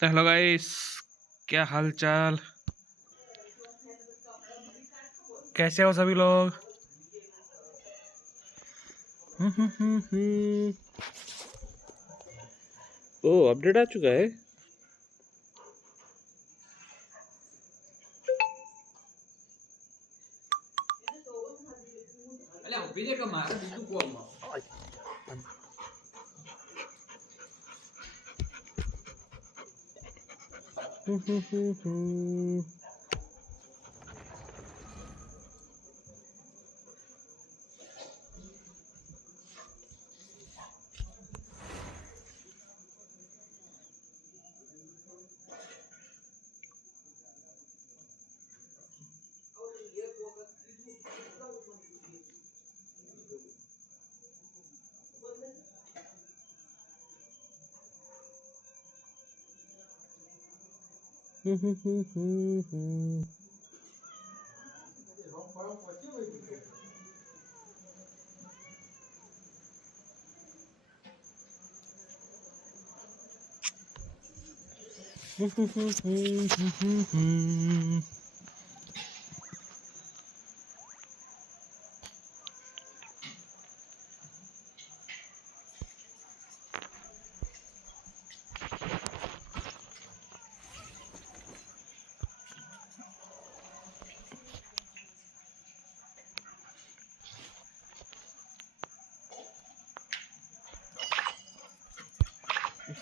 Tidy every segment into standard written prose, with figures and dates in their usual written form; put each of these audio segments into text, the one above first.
तो hello guys, क्या हाल चाल, कैसे हो सभी लोग। ओ अपडेट आ चुका है।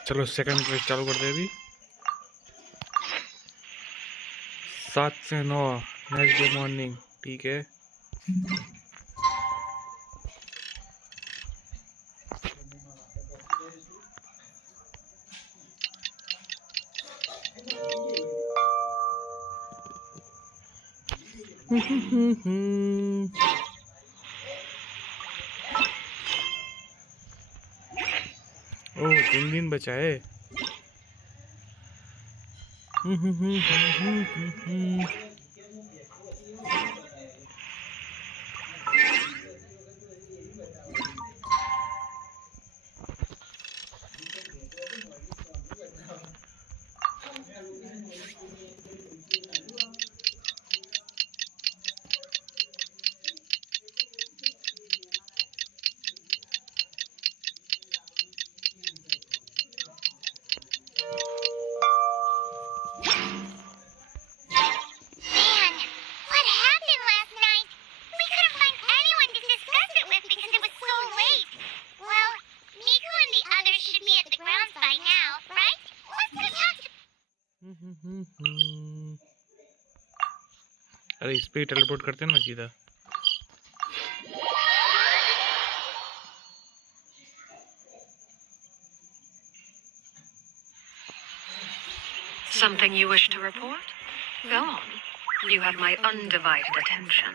चलो सेकंड पेज चालू कर दे अभी। 7 से 9 नेक्स्ट डे मॉर्निंग, ठीक है। ओह 3 दिन बचा है। अरे इस पे टेलीपोर्ट करते हैं ना सीधा। Something you wish to report? Go on. You have my undivided attention.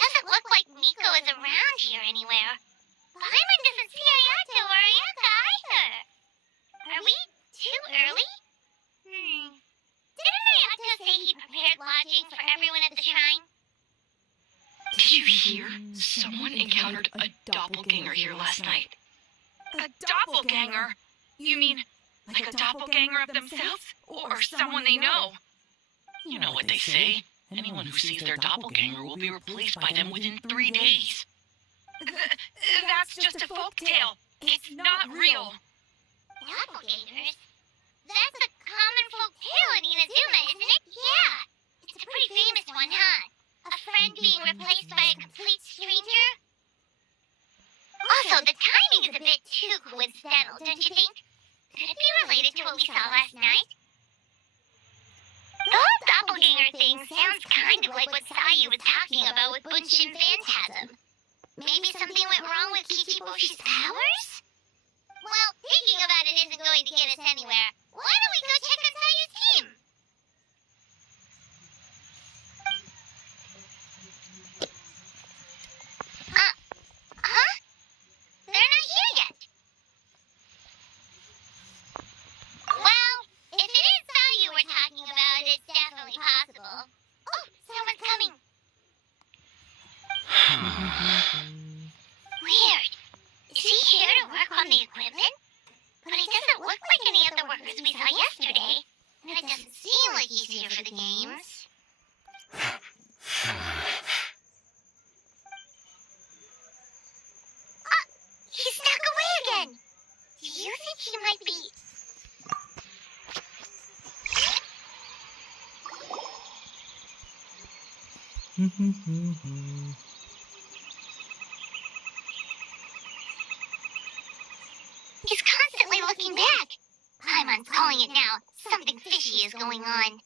Doesn't look like Miko is around here anywhere. Paimon doesn't see Ayaka or Ayaka either. Are we too early? Didn't Ayaka say he prepared lodging for everyone at the shrine? Did you hear? Someone encountered a doppelganger here last night. A doppelganger? You mean like a doppelganger of themselves? Or someone they know? You know what they say. Anyone who sees their doppelganger will be replaced by them within 3 days. That's just a folktale. It's not real. Doppelgangers? That's a common folk tale in Inazuma, isn't it? Yeah. It's a pretty famous one, huh? A friend being replaced by a complete stranger? Also, the timing is a bit too coincidental, don't you think? Could it be related to what we saw last night? The whole doppelganger thing sounds kind of like what Sayu was talking about with Bunshin Phantasm. Maybe something went wrong with Kichiboshi's powers? Well, thinking about it isn't going to get us anywhere. Why don't we go check on Sayu's team? Huh? They're not here yet. Well, if it is Sayu we're talking about, it's definitely possible. Oh, someone's coming. Weird. Is he here to work on the equipment? but he doesn't look like any of the workers we saw yesterday. And it doesn't seem like he's here for the games. He snuck away again! Do you think he might be... He's constantly looking back. Paimon's calling it now. Something fishy is going on.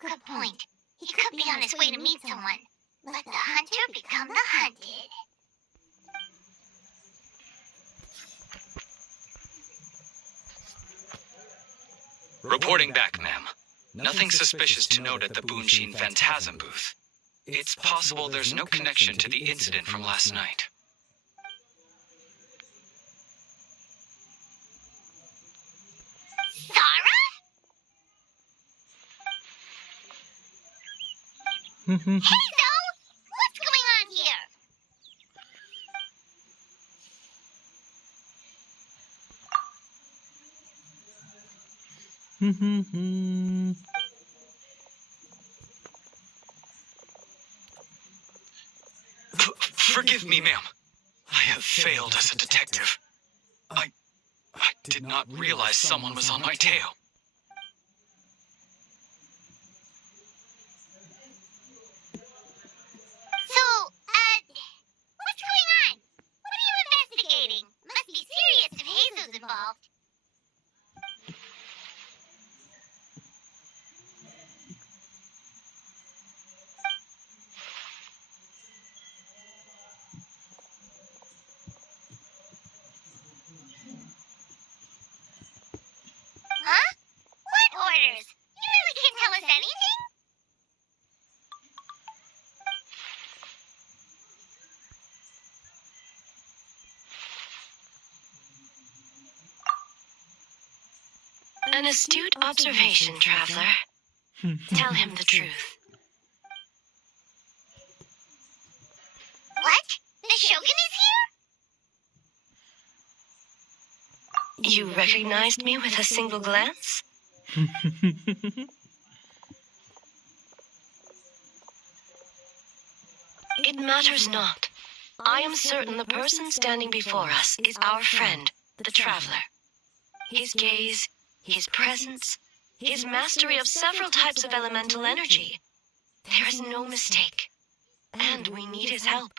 Good point. He could be on his way to meet someone. Let the hunter become the hunted. Reporting back, ma'am. Nothing suspicious to note at the Genshin Phantasm booth. It's possible there's no connection to the incident from last night. Sarah? Hey, Zoe! What's going on here? Forgive me, ma'am. I have failed as a detective. I did not realize someone was on my tail. So, what's going on? What are you investigating? Must be serious if Jesus involved. Huh? What orders? You really can't tell us anything? An astute observation, traveler. Tell him the truth. What? The Shogun is here? You recognized me with a single glance? It matters not. I am certain the person standing before us is our friend, the traveler. His gaze, his presence, his mastery of several types of elemental energy. There is no mistake, and we need his help.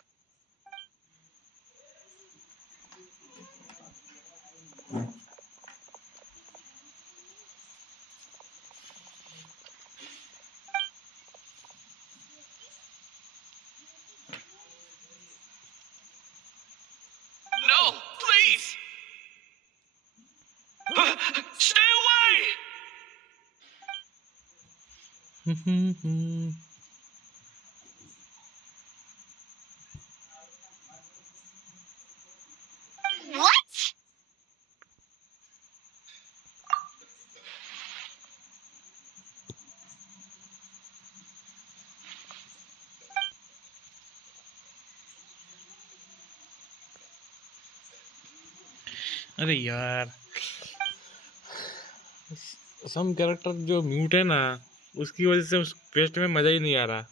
No, please! Stay away! What? अरे यार, some character जो mute है ना, उसकी वजह से उस quest में मजा ही नहीं आ रहा।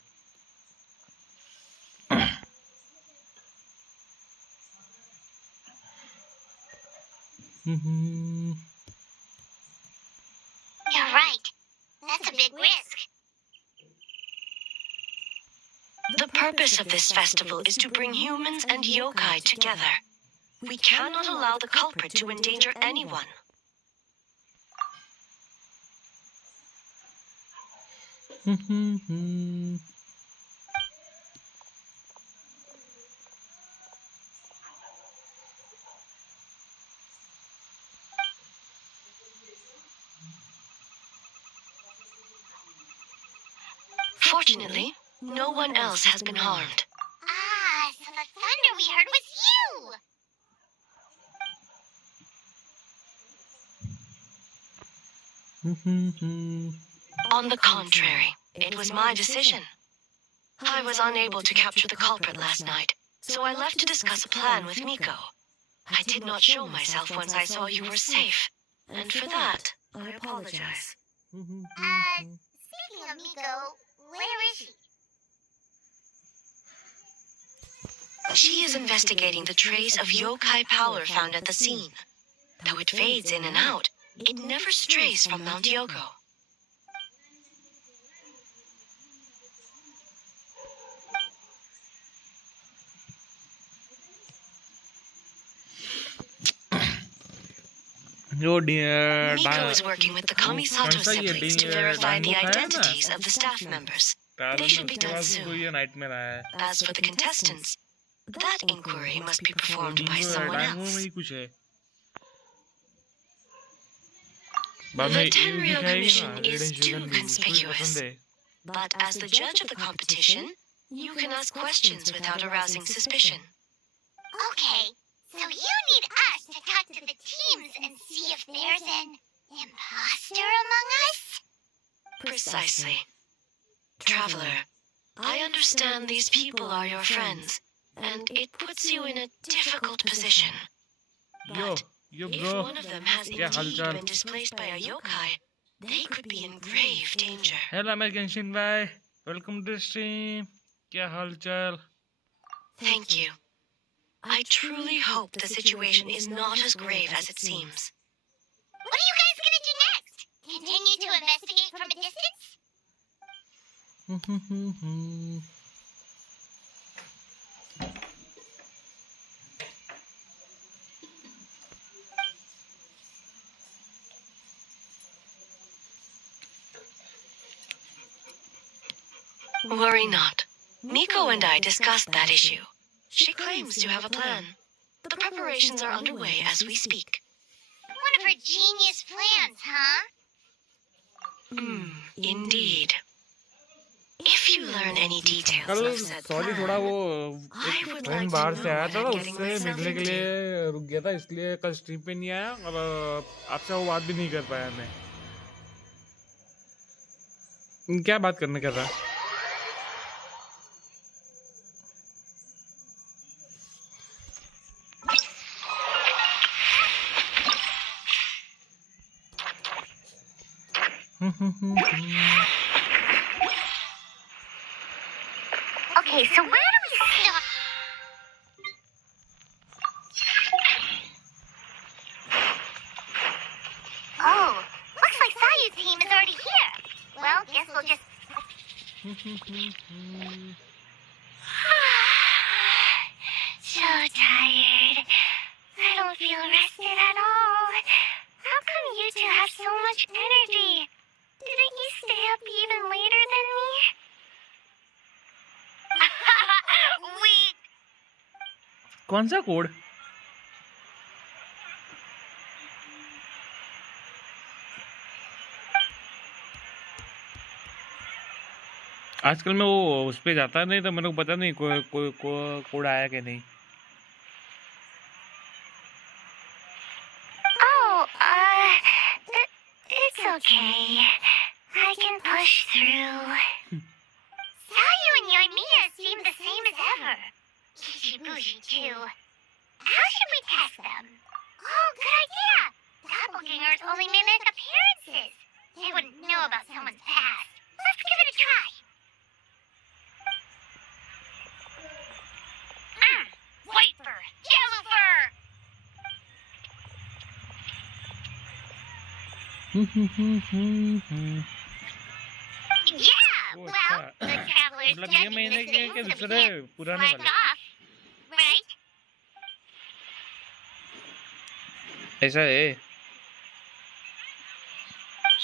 You're right. That's a big risk. The purpose of this festival is to bring humans and yokai together. We cannot allow the culprit to endanger anyone. Fortunately, no one else has been harmed. Ah, so the thunder we heard was you! On the contrary, it was my decision. I was unable to capture the culprit last night, so I left to discuss a plan with Miko. I did not show myself once I saw you were safe, and for that, I apologize. Speaking of Miko, where is she? She is investigating the trace of yokai power found at the scene. Though it fades in and out, it never strays from Mount Yoko. Oh dear. Miko is working with the Kamisato siblings to verify the identities of the staff members. They should be done soon. As for the contestants, that inquiry must be performed by someone else. The Tenryou Commission is too conspicuous. But as the judge of the competition, you can ask questions without arousing suspicion. Okay, so you need us to talk to the teams and see if there's an imposter among us? Precisely. Traveler, I understand these people are your friends, and it puts you in a difficult position. But if one of them has indeed been displaced by a yokai, they could be in grave danger. Hello, मैं Genshin भाई. Welcome to the stream. क्या हालचाल? Thank you. I truly hope the situation is not as grave as it seems. What are you guys gonna do next? Continue to investigate from a distance? Worry not. Miko and I discussed that issue. She claims to have a plan. The preparations are underway as we speak. One of her genius plans, huh? Indeed. If you learn any details कल of said sorry थोड़ा plan, वो I एक would friend like बाहर to से know आया what था I'm ना, getting उससे myself मिलने के into. लिए रुक गया था, इसलिए कल स्ट्रीम पे नहीं आया और आपसे वो बात भी नहीं कर पाया मैं. क्या बात करने का था? Okay, so where do we start? Oh, looks like Sayu's team is already here. Well, guess we'll just... So tired. I don't feel rested at all. How come you two have so much energy? Didn't you stay up even later than me? कौन सा code? आजकल मैं वो उस पे जाता नहीं, तो मेरे को पता नहीं कोई कोड आया कि नहीं. Oh, it's okay. I can push through. Sayu and Yoimiya seem the same as ever. Kichibushi too. How should we test them? Oh, good idea. Doppelgangers only mimic appearances. They wouldn't know about someone's past. Let's give it a try. White fur! Yellow fur! Yeah, Oh, well, अच्छा. the traveler's मतलब ये judging महीने the के things के that we दूसरे can't पुराने slack वाले. off, right? ऐसा है.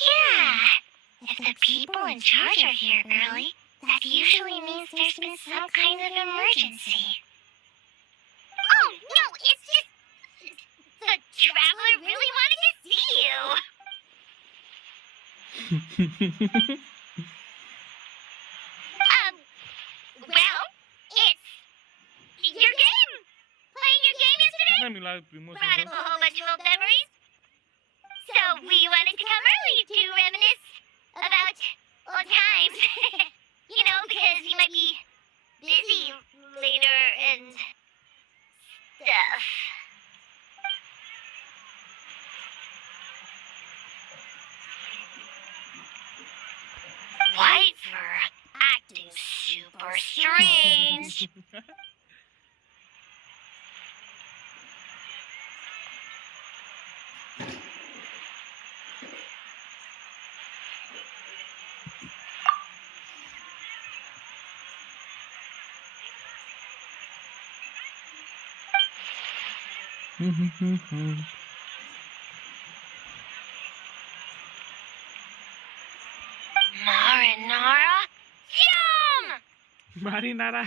Yeah. If the people in charge are here early, that usually means there's been some kind of emergency. Oh, no, it's just... The traveler really wanted to see you. Well, it's... your game. Playing your game yesterday कितना मिला Primo से? brought up a whole bunch of old memories. So we wanted to come early to reminisce about old times. You know, because you might be busy later and stuff. Marinara? Yum! Marinara.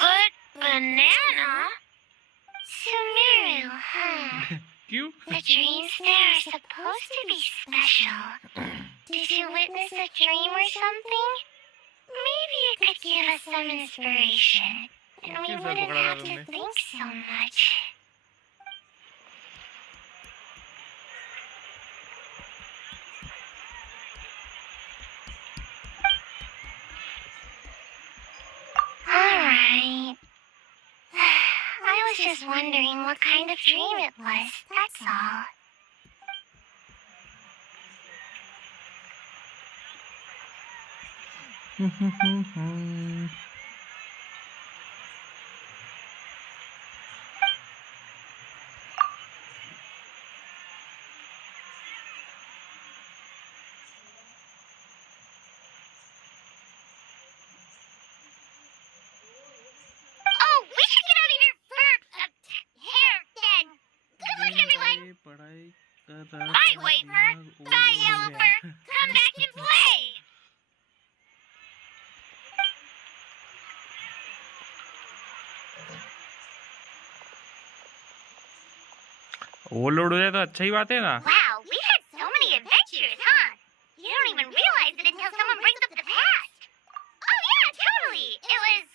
Good banana? Sumeru, huh? क्यों? The dreams there are supposed to be special. Did you witness a dream or something? Maybe it could give us some inspiration, and we wouldn't have to think so much. Alright. I was just wondering what kind of dream it was, that's all. Oh, we should get out of here hair then. Good luck, everyone. Bye, Wafer. Bye, Yellower. Come back and play. Overload हो जाए तो अच्छा ही बात है ना. Wow, we had so many adventures, huh? You don't even realize it until someone brings up the past. Oh yeah, totally. It was...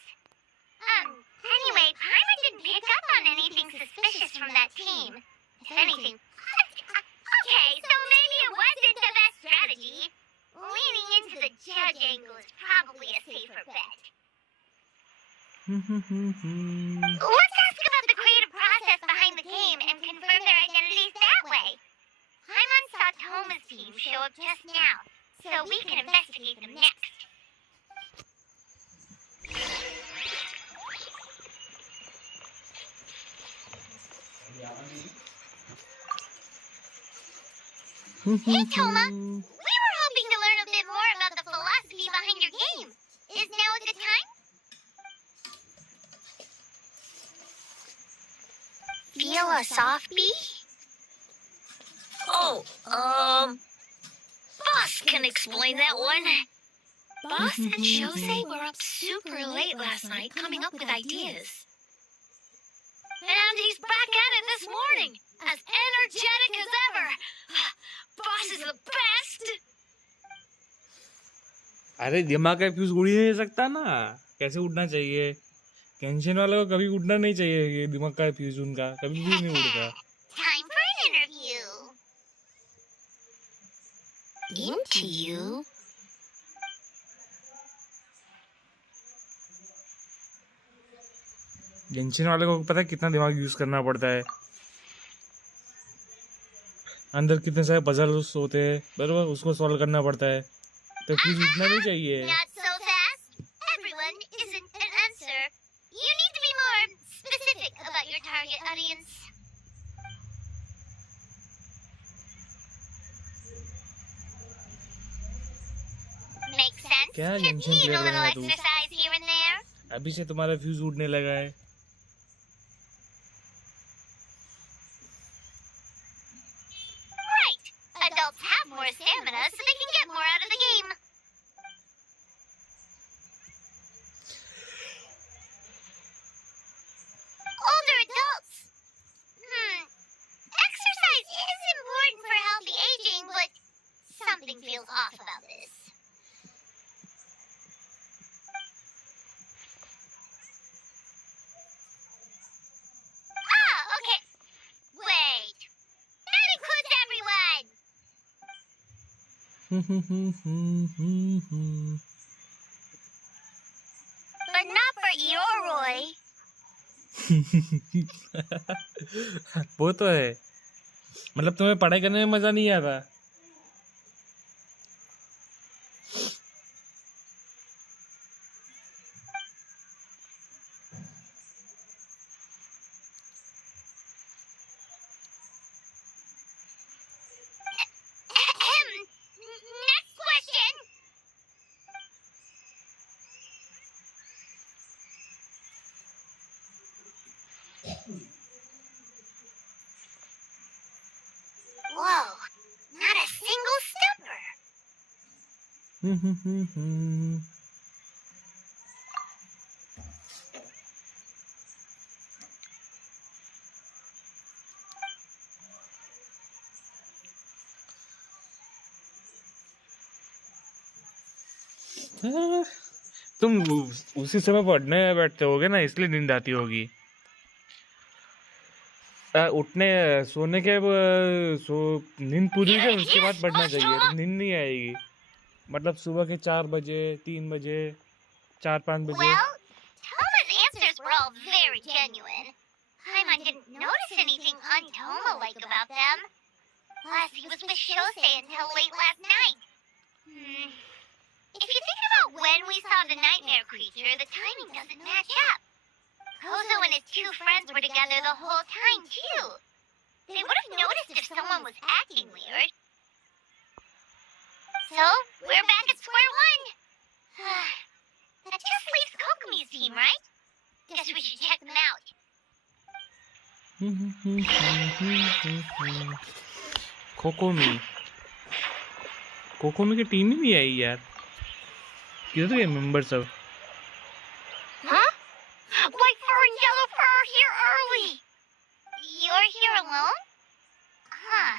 Anyway, Paimon didn't pick up on anything suspicious from that team. If anything... Okay, so maybe it wasn't the best strategy. Leaning into the judge angle is probably a safer bet. Let's ask about the creative process behind the game and confirm their identities that way. Paimon saw Toma's team show up just now, so we can investigate them next. Hey, Toma! We were hoping to learn a bit more about the philosophy behind your game. Is now a good time? Philosophy? Oh, Boss can explain that one. Boss and Jose were up super late last night coming up with ideas. And he's back at it this morning, as energetic as ever. Boss is the best. अरे दिमाग का fuse उड़ ही नहीं सकता ना. कैसे उड़ना चाहिए? टेंशन वालों को कभी उड़ना नहीं चाहिए. ये दिमाग का फ्यूज उनका कभी भी नहीं उड़ता. Time for an interview. Interview? जेंशिन वाले को पता है कितना दिमाग यूज करना पड़ता है. अंदर कितने सारे पजल्स होते हैं, बराबर उसको सॉल्व करना पड़ता है. तो फ्यूज उड़ना नहीं चाहिए. Not so fast. Everyone isn't an answer. You need to be more specific about your target audience. Makes sense. क्या Just जेंशिन need कर a रहा little है तू? exercise here and there. अभी से तुम्हारा फ्यूज उड़ने लगा है. Right. Adults have more stamina, so they can get more out of the game. Older adults. Exercise is important for healthy aging, but something feels off about this. Ah, okay. Wait. That includes everyone. वो तो है। मतलब तुम्हें पढ़ाई करने में मजा नहीं आता? Next question. Whoa, not a single stepper. तुम उसी समय पढ़ने बैठते होगे ना, इसलिए नींद आती होगी। उठने सोने के नींद पूरी हो जाए उसके बाद पढ़ना चाहिए, तो नींद नहीं आएगी। मतलब सुबह के 4 बजे, 3 बजे, 4-5 बजे। Well, Toma's answers were all very genuine. Paimon didn't notice anything un-Toma-like about them. Plus, he was with Shosei until late last night. If you think about when we saw the nightmare creature, the timing doesn't match up. Kozo and his 2 friends were together the whole time, too. They would have noticed if someone was acting weird. So, we're back at square one. That just leaves Kokomi's team, right? Guess we should check them out. कोकोमी की team ही नहीं आई यार। किधर गए member सब? Huh? White fur and yellow fur are here early. You're here alone? Huh.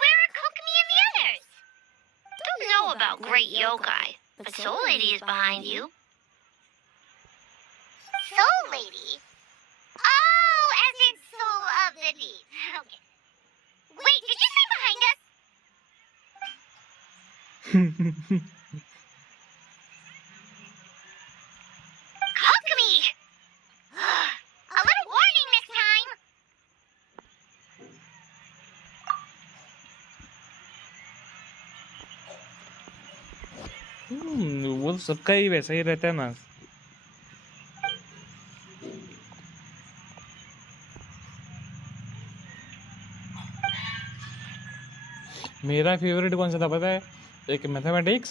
Where are Kokomi and the others? Don't know about Great Yokai, but Soul Lady is behind you. Soul Lady? Oh, as in Soul of the Deep. Okay. Wait, did you say behind us? Kokomi! A little warning next time. वो तो सबका ही वैसा ही रहता है ना। मेरा favourite कौन सा था पता है? एक मैथमेटिक्स,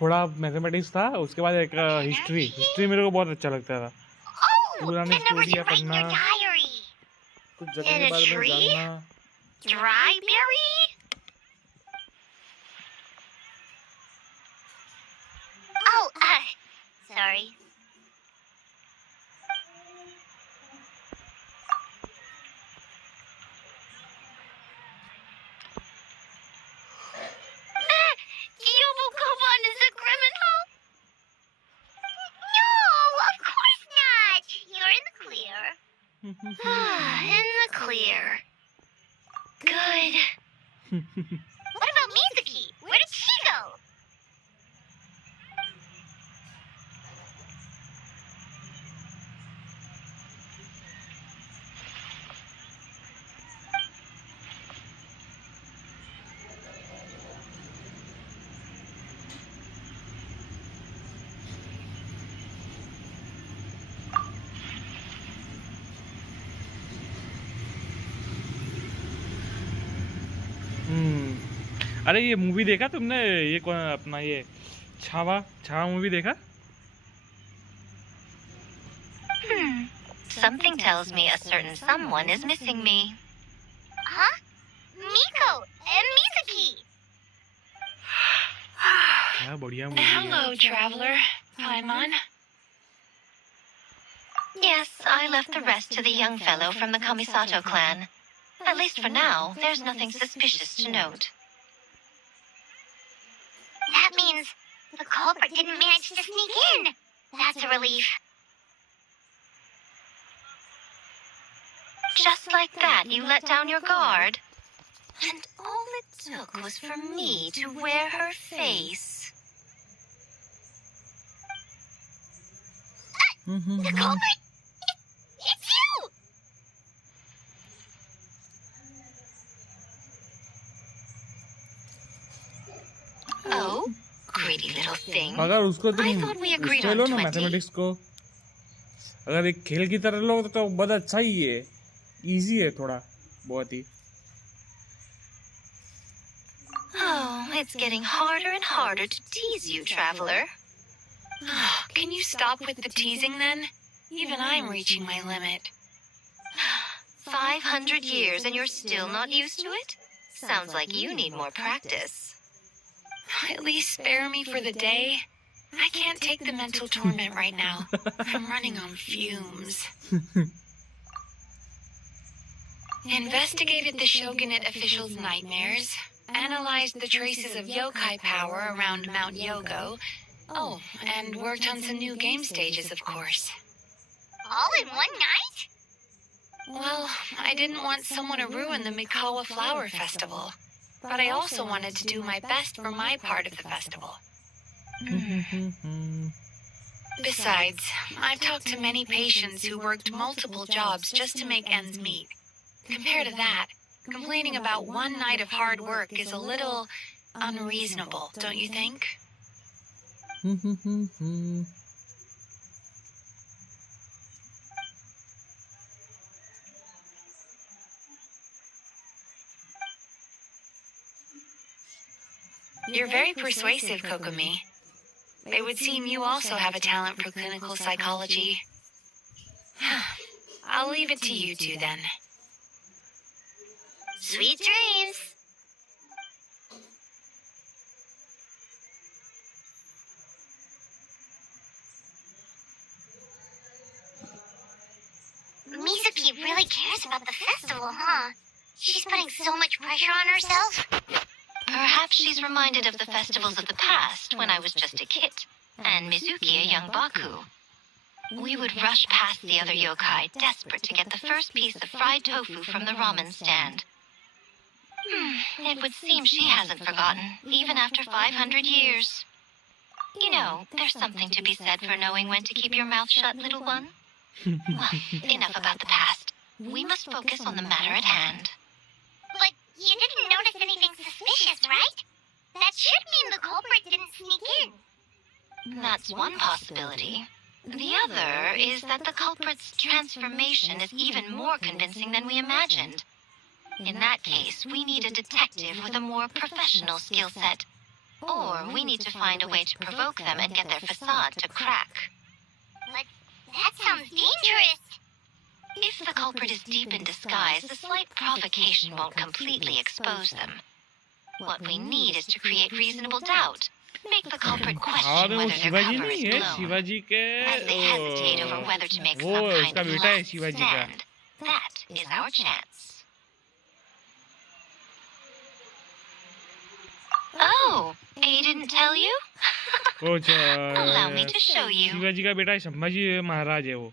थोड़ा मैथमेटिक्स था, उसके बाद एक हिस्ट्री मेरे को बहुत अच्छा लगता था। पुरानी स्टोरियाँ पढ़ना, कुछ जगह के बारे में जानना। Dry berry? Oh, sorry. Yobukoban is a criminal? No, of course not. You're in the clear. In the clear. Good. What about Mizuki? Where did she go? अरे ये मूवी देखा तुमने? ये कौन अपना ये छावा मूवी देखा? Something tells me a certain someone is missing me. Huh? Miko and Mizuki. क्या बढ़िया मूवी है। Hello, traveler. Paimon. Yes, I left the rest to the young fellow from the Kamisato clan. At least for now, there's nothing suspicious to note. That means the culprit didn't manage to sneak in. That's a relief. Just like that, you let down your guard. And all it took was for me to wear her face. The culprit? thing. अगर उसको I तुम thought we agreed उसको on लो ना 20. Mathematics को, अगर एक खेल की तरह लो तो बहुत अच्छा ही है, इजी है थोड़ा बहुत ही. Oh, it's getting harder and harder to tease you, traveler. Can you stop with the teasing then? Even I'm reaching my limit. 500 years and you're still not used to it? Sounds like you need more practice. At least spare me for the day. I can't take the mental torment right now. I'm running on fumes. Investigated the Shogunate officials' nightmares. Analyzed the traces of yokai power around Mount Yogo. Oh, and worked on some new game stages, of course. All in one night? Well, I didn't want someone to ruin the Mikawa Flower Festival. But I also wanted to do my best for my part of the festival. Besides, I've talked to many patients who worked multiple jobs just to make ends meet. Compared to that, complaining about one night of hard work is a little unreasonable, don't you think? You're very persuasive, Kokomi. It would seem you also have a talent for clinical psychology. I'll leave it to you two then. Sweet dreams. Mizuki really cares about the festival, huh? She's putting so much pressure on herself. Perhaps she's reminded of the festivals of the past when I was just a kid, and Mizuki a young Baku. We would rush past the other yokai, desperate to get the first piece of fried tofu from the ramen stand. It would seem she hasn't forgotten, even after 500 years. You know, there's something to be said for knowing when to keep your mouth shut, little one. Well, enough about the past. We must focus on the matter at hand. But you didn't notice anything suspicious, right? That should mean the culprit didn't sneak in. That's one possibility. The other is that the culprit's transformation is even more convincing than we imagined. In that case, we need a detective with a more professional skill set. Or we need to find a way to provoke them and get their facade to crack. But that sounds dangerous. If the culprit is deep in disguise, the slight provocation won't completely expose them. What we need is to create reasonable doubt. Make the culprit question whether their cover is blown. Shivaji के As they hesitate over whether to make some वो kind उसका of बेटा है last Shivaji का. stand. That is our chance. Oh, he didn't tell you? कुछ Allow me to show you. Shivaji का बेटा संभाजी महाराज है वो.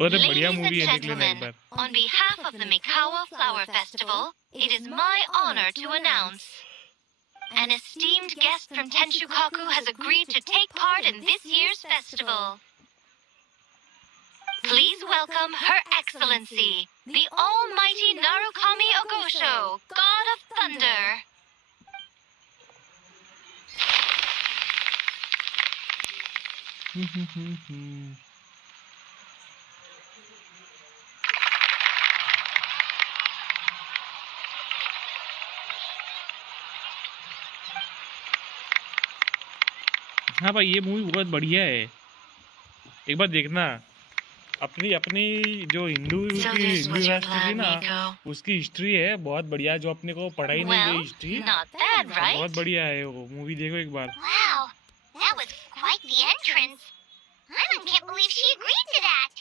बहुत Ladies बढ़िया and मूवी है, देख लेना एक gentlemen, bar. on behalf of the Mikawa Flower Festival, it is my honor to announce an esteemed guest from Tenshukaku has agreed to take part in this year's festival. Please welcome Her Excellency, the Almighty Narukami Ogosho, God of Thunder. हाँ भाई, ये movie बहुत बढ़िया है, एक बार देखना. अपनी अपनी जो हिंदू की हिंदू राष्ट्र थी ना, उसकी हिस्ट्री है बहुत बढ़िया, जो अपने को पढ़ाई नहीं गई हिस्ट्री, Not bad, right? बहुत बढ़िया है वो मूवी, देखो एक बार. Wow, that was quite the entrance. I can't believe she agreed to that.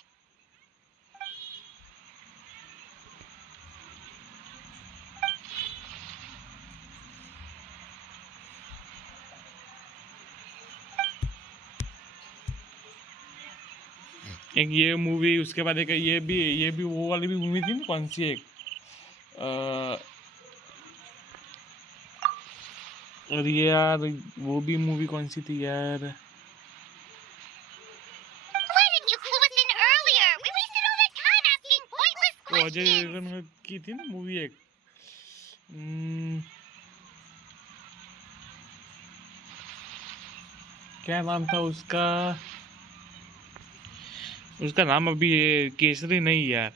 एक ये मूवी, उसके बाद एक ये भी वो वाली भी मूवी थी ना, कौन सी एक, और ये यार वो भी मूवी कौन सी थी यार. Why didn't you clue us in earlier? We wasted all that time asking pointless वो अजय questions. देवगन की थी ना मूवी एक, क्या नाम था उसका? उसका नाम अभी केसरी नहीं यार।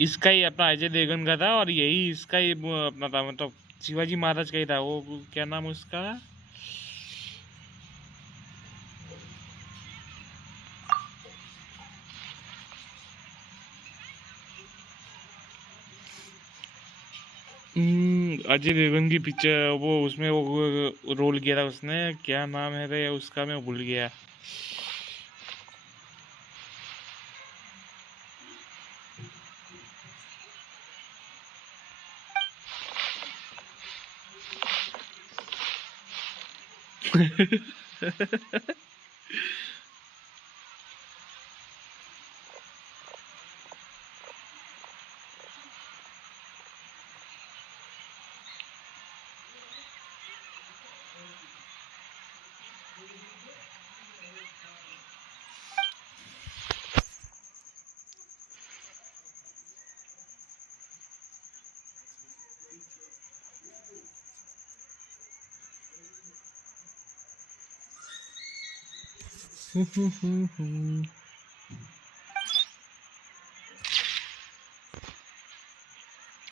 इसका ही अपना अजय देवगन का था और यही इसका ही अपना था, मतलब शिवाजी महाराज का ही था वो। क्या नाम उसका? अजय देवगन की पिक्चर, वो उसमें वो रोल किया था उसने। क्या नाम है रे उसका, मैं भूल गया।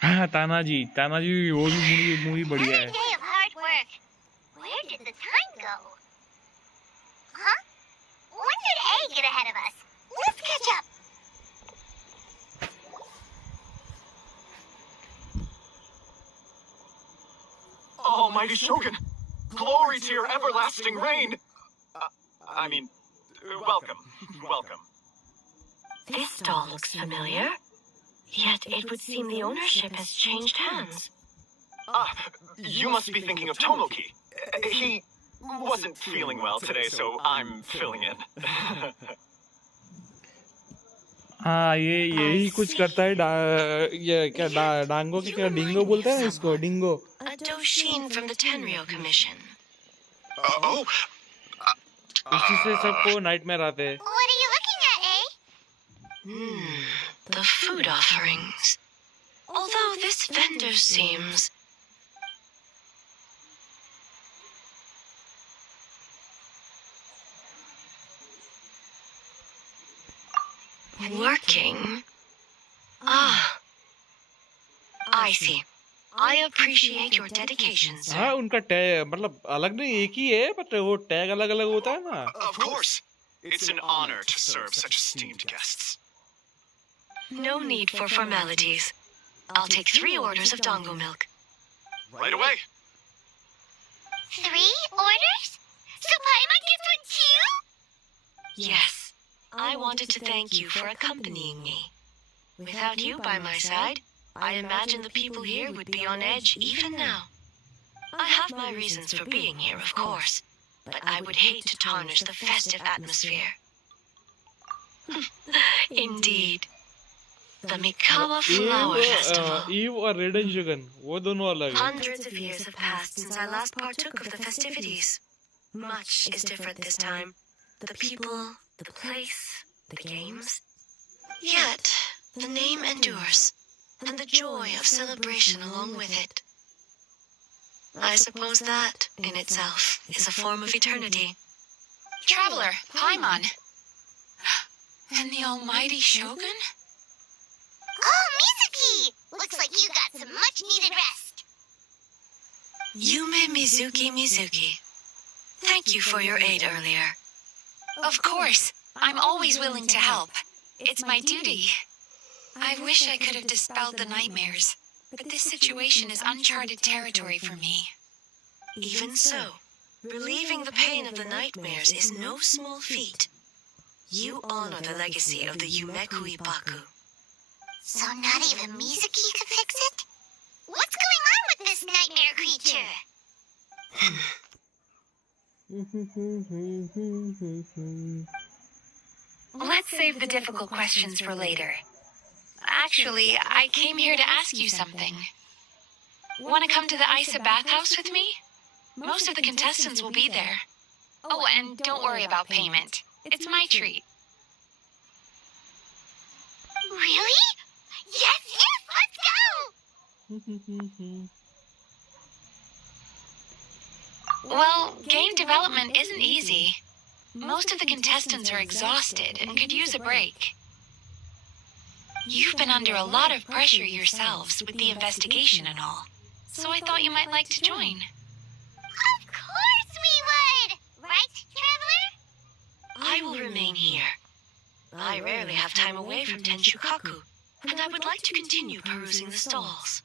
हाँ, तानाजी। तानाजी वो भी मूवी बढ़िया है। Another day of hard work. Where did the time go? Huh? When did A get ahead of us? Let's catch up. Almighty Shogun! Glory to your everlasting reign! I mean, welcome. Welcome. This doll looks familiar. Yet it would seem the ownership has changed hands. You must be thinking of Tomoki. He wasn't feeling well today, so I'm filling in. हाँ, यही कुछ करता है। ये क्या डांगो के क्या dingo बोलते हैं ना इसको, dingo. A Doshin from the Tenryo Commission. Oh? उसी से सबको नाइटमेयर आते हैं। What are you looking at, A? The food offerings. Although this vendor seems... working. I see. I appreciate your dedication, sir. हाँ, उनका टैग मतलब अलग नहीं, एक ही है, बट वो टैग अलग अलग होता है ना। Of course. It's an honor to serve such esteemed guests. No need for formalities. I'll take 3 orders of dongo milk. Right away. 3 orders? So Paimon gets one too? Yes. I wanted to thank you for accompanying me. Without you by my side, I imagine the people here would be on edge even now. I have my reasons for being here, of course, but I would hate to tarnish the festive atmosphere. Indeed. The Mikawa Flower Festival. Eve और Raiden शुगन, वो दोनों अलग हैं। Hundreds of years have passed since I last partook of the festivities. Much is different this time. The people, the place, the games. Yet, the name endures, and the joy of celebration along with it. I suppose that, in itself, is a form of eternity. Traveler, Paimon. And the almighty Shogun? Oh, Mizuki! Looks like you got some much-needed rest. Yume Mizuki. Thank you for your aid earlier. Of course. I'm always willing to help. It's my duty. I wish I could have dispelled the nightmares, but this situation is uncharted territory for me. Even so, relieving the pain of the nightmares is no small feat. You honor the legacy of the Yumekui Baku. So not even Mizuki could fix it? What's going on with this nightmare creature? Let's save the difficult questions for later. Actually, I came here to ask you something. Want to come to the Isa bathhouse with me? Most of the contestants will be there. Oh, and don't worry about payment. It's my treat. Really? Yes, let's go! Well, game development isn't easy. Most of the contestants are exhausted and could use a break. You've been under a lot of pressure yourselves with the investigation and all, so I thought you might like to join. Of course we would! Right, Traveler? I will remain here. I rarely have time away from Tenshukaku, and I would like to continue perusing the stalls.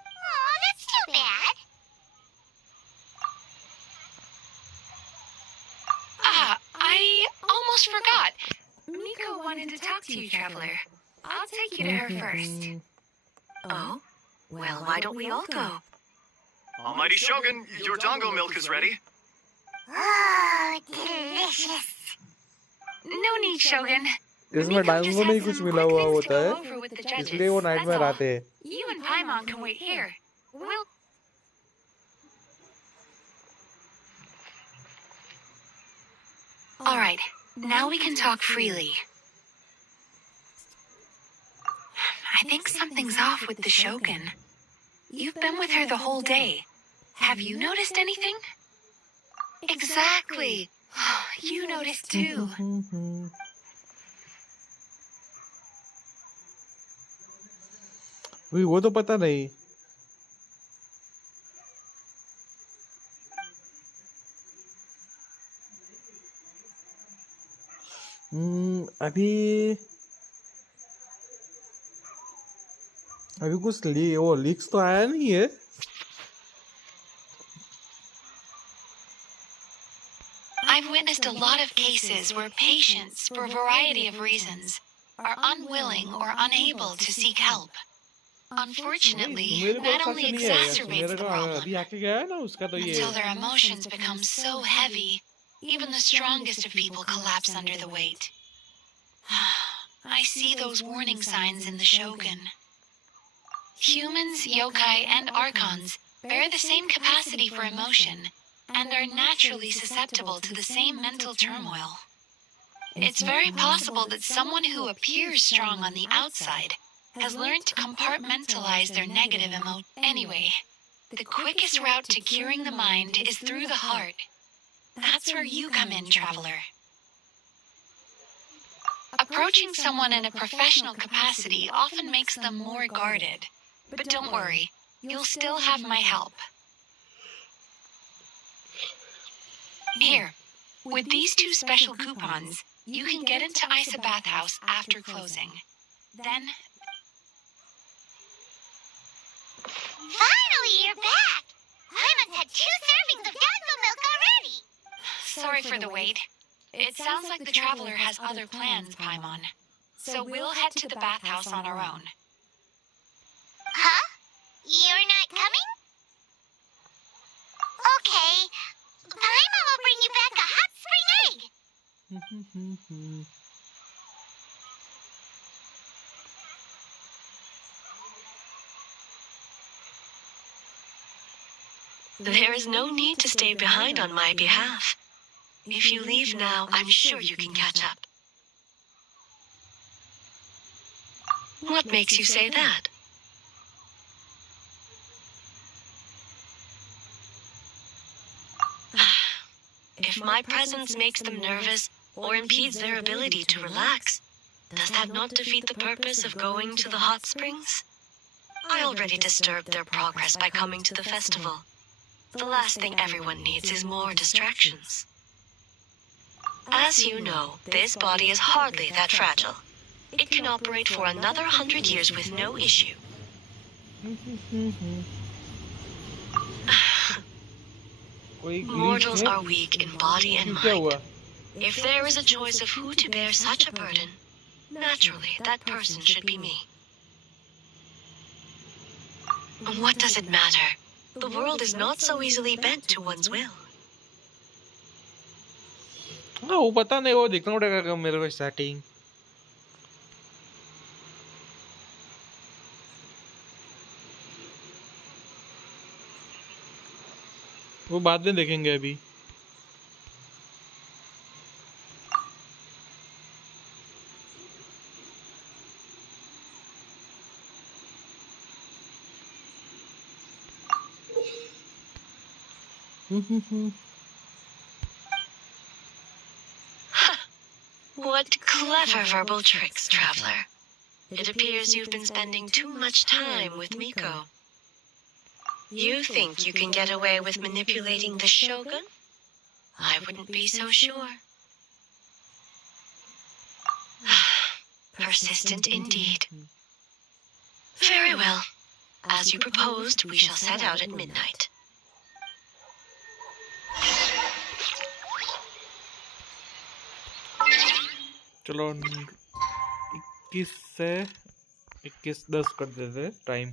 Aw, that's too bad. I almost forgot. Miko wanted to talk to you, Traveler. I'll take you to her first. Oh? Well, why don't we all go? Almighty Shogun, your dango milk is ready. Oh, delicious. No need, Shogun. इसमें Miko डांगो just नहीं had कुछ some मिला quick हुआ things to होता go है, over with the judges, इसलिए वो night that's में all. आते हैं. You and Paimon can wait here. We'll... All right, now we can talk freely. I think something's off with the Shogun. You've been with her the whole day. Have you noticed anything? Exactly. You noticed too. वो तो पता नहीं. अभी कुछ वो leaks तो आया नहीं है. I've witnessed a lot of cases where patients, for a variety of reasons, are unwilling or unable to seek help. Unfortunately, मेरे को that ऐसा only नहीं है यार. exacerbates मेरे the को problem अभी आके गया है ना उसका तो ये. until their emotions become so heavy, even the strongest of people collapse under the weight. I see those warning signs in the Shogun. Humans, yokai, and archons bear the same capacity for emotion and are naturally susceptible to the same mental turmoil. It's very possible that someone who appears strong on the outside has learned to compartmentalize their negative emotions. Anyway, the quickest route to curing the mind is through the heart. That's where you come in, Traveler. Approaching someone in a professional capacity often makes them more guarded. But don't worry, you'll still have my help. Here, with these 2 special coupons, you can get into Isa Bathhouse after closing. Then... Finally, you're back! Paimon's had 2 servings of dango milk already! Sorry for the wait. It sounds like the Traveler has other plans, Paimon. So we'll head to the bathhouse on our own. Huh? You're not coming? Okay. Paimon will bring you back a hot spring egg! There is no need to stay behind on my behalf. If you leave now, I'm sure you can catch up. What makes you say that? If my presence makes them nervous or impedes their ability to relax, does that not defeat the purpose of going to the hot springs? I already disturbed their progress by coming to the festival. The last thing everyone needs is more distractions. As you know, this body is hardly that fragile. It can operate for another 100 years with no issue. Mortals are weak in body and mind. If there is a choice of who to bear such a burden, naturally that person should be me. What does it matter? The world is not so easily bent to one's will. हाँ वो पता नहीं वो दिखना पड़ेगा मेरे को starting. वो बाद में देखेंगे अभी. What clever verbal tricks, Traveler. It appears you've been spending too much time with Miko. You think you can get away with manipulating the Shogun? I wouldn't be so sure. Persistent indeed. Very well. As you proposed, we shall set out at midnight. चलो 21 से 21:10 कर देते time.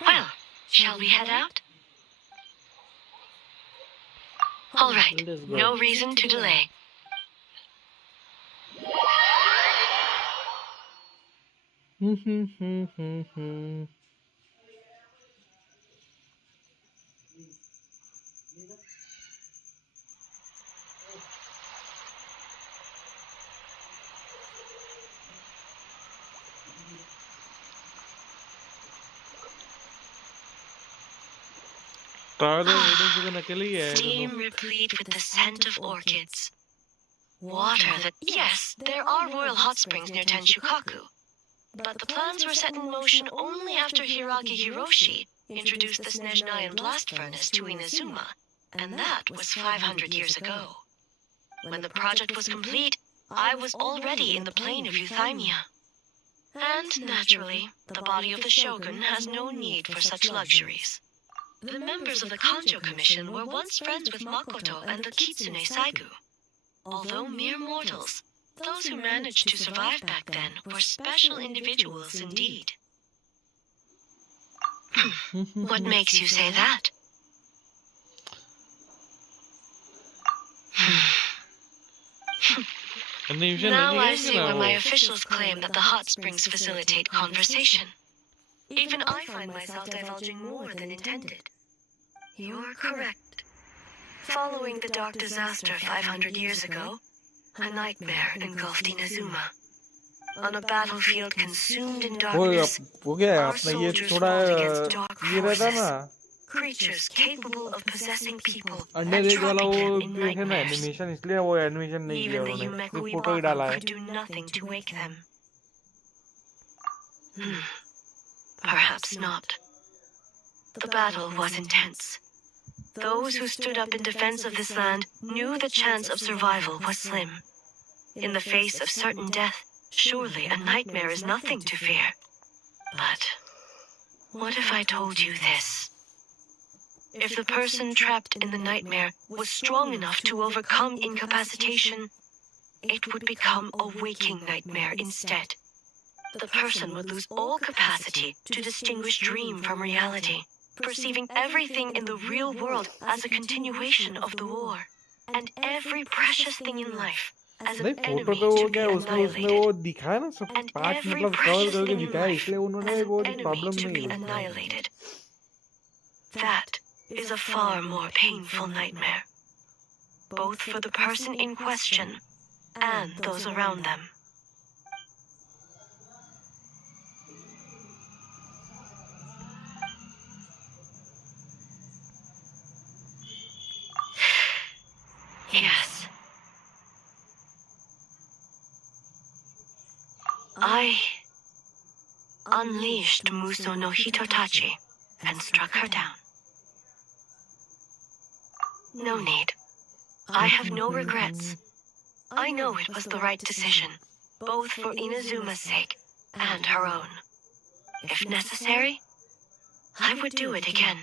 Well, shall we head out? All right, no reason to delay. Steam replete with the scent of orchids. Water that, yes, there are royal hot springs near Tenshukaku. But the plans were set in motion only after Hiragi Hiroshi introduced the Snezhnayan blast furnace to Inazuma, and that was 500 years ago. When the project was complete, I was already in the plain of Euthymia. And, naturally, the body of the Shogun has no need for such luxuries. The members of the Kanjo Commission were once friends with Makoto and the Kitsune Saigu. Although mere mortals, those who managed to survive back then were special individuals indeed. What makes you say that? Now I see why my officials claim that the hot springs facilitate conversation. Even I find myself divulging more than intended. You're correct. Following the dark disaster 500 years ago, a nightmare engulfed Inazuma. On a battlefield consumed in darkness, our soldiers fought against dark forces, creatures capable of possessing people and trapping them in nightmares. Even the Yumekuibaku could do nothing to wake them. Perhaps not. The battle was intense. Those who stood up in defense of this land knew the chance of survival was slim. In the face of certain death, surely a nightmare is nothing to fear. But what if I told you this? If the person trapped in the nightmare was strong enough to overcome incapacitation, it would become a waking nightmare instead. The person would lose all capacity to distinguish dream from reality, perceiving everything in the real world as a continuation of the war, and every precious thing in life as an enemy to be annihilated. And every precious thing in life as an enemy to be annihilated. That is a far more painful nightmare, both for the person in question and those around them. Yes. I unleashed Muso no Hitotachi and struck her down. No need. I have no regrets. I know it was the right decision, both for Inazuma's sake and her own. If necessary, I would do it again.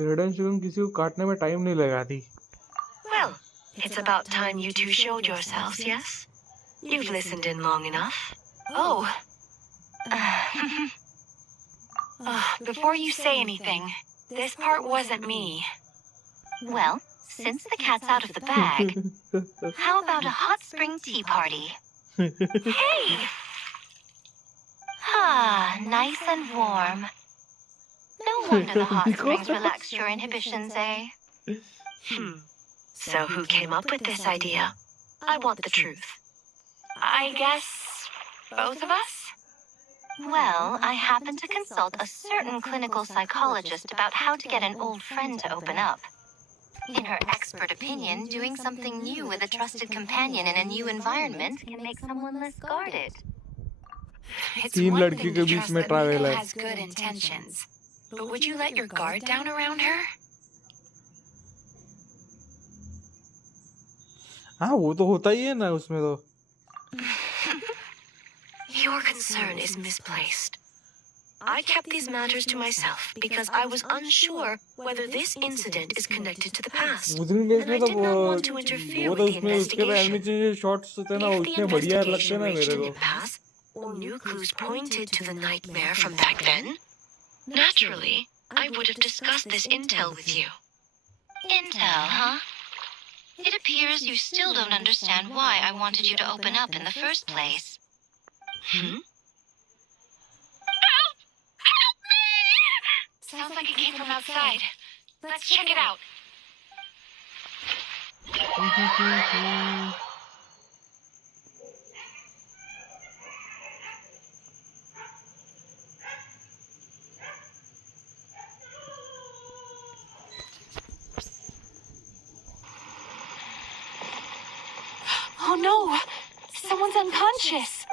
किसी को काटने में time नहीं लगाती. Well, it's about time you two showed yourselves, yes? You've listened in long enough. Oh. Before you say anything, this part wasn't me. Well, since the cat's out of the bag, how about a hot spring tea party? Hey! Ah, nice and warm. No wonder the hot springs relaxed your inhibitions, eh? So who came up with this idea? I want the truth. I guess both of us? Well, I happened to consult a certain clinical psychologist about how to get an old friend to open up. In her expert opinion, doing something new with a trusted companion in a new environment can make someone less guarded. It's तीन one लड़की thing के to beach trust में that travel Miko है। has good intentions. But would you let your guard down around her? हाँ वो तो होता ही है ना उसमें तो। Your concern is misplaced. I kept these matters to myself because I was unsure whether this incident is connected to the past. Wuthering Days And में I तो did not want to interfere वो तो with the उसमें उसके investigation. Animation shots थे ना If the उतने बढ़िया लगते investigation ना reached मेरे an को। impasse, or new clues pointed to the nightmare from back then, naturally, I would have discussed this intel with you. Intel, huh? It appears you still don't understand why I wanted you to open up in the first place. Sounds like it came from outside. Let's check it out. Oh no! Someone's unconscious.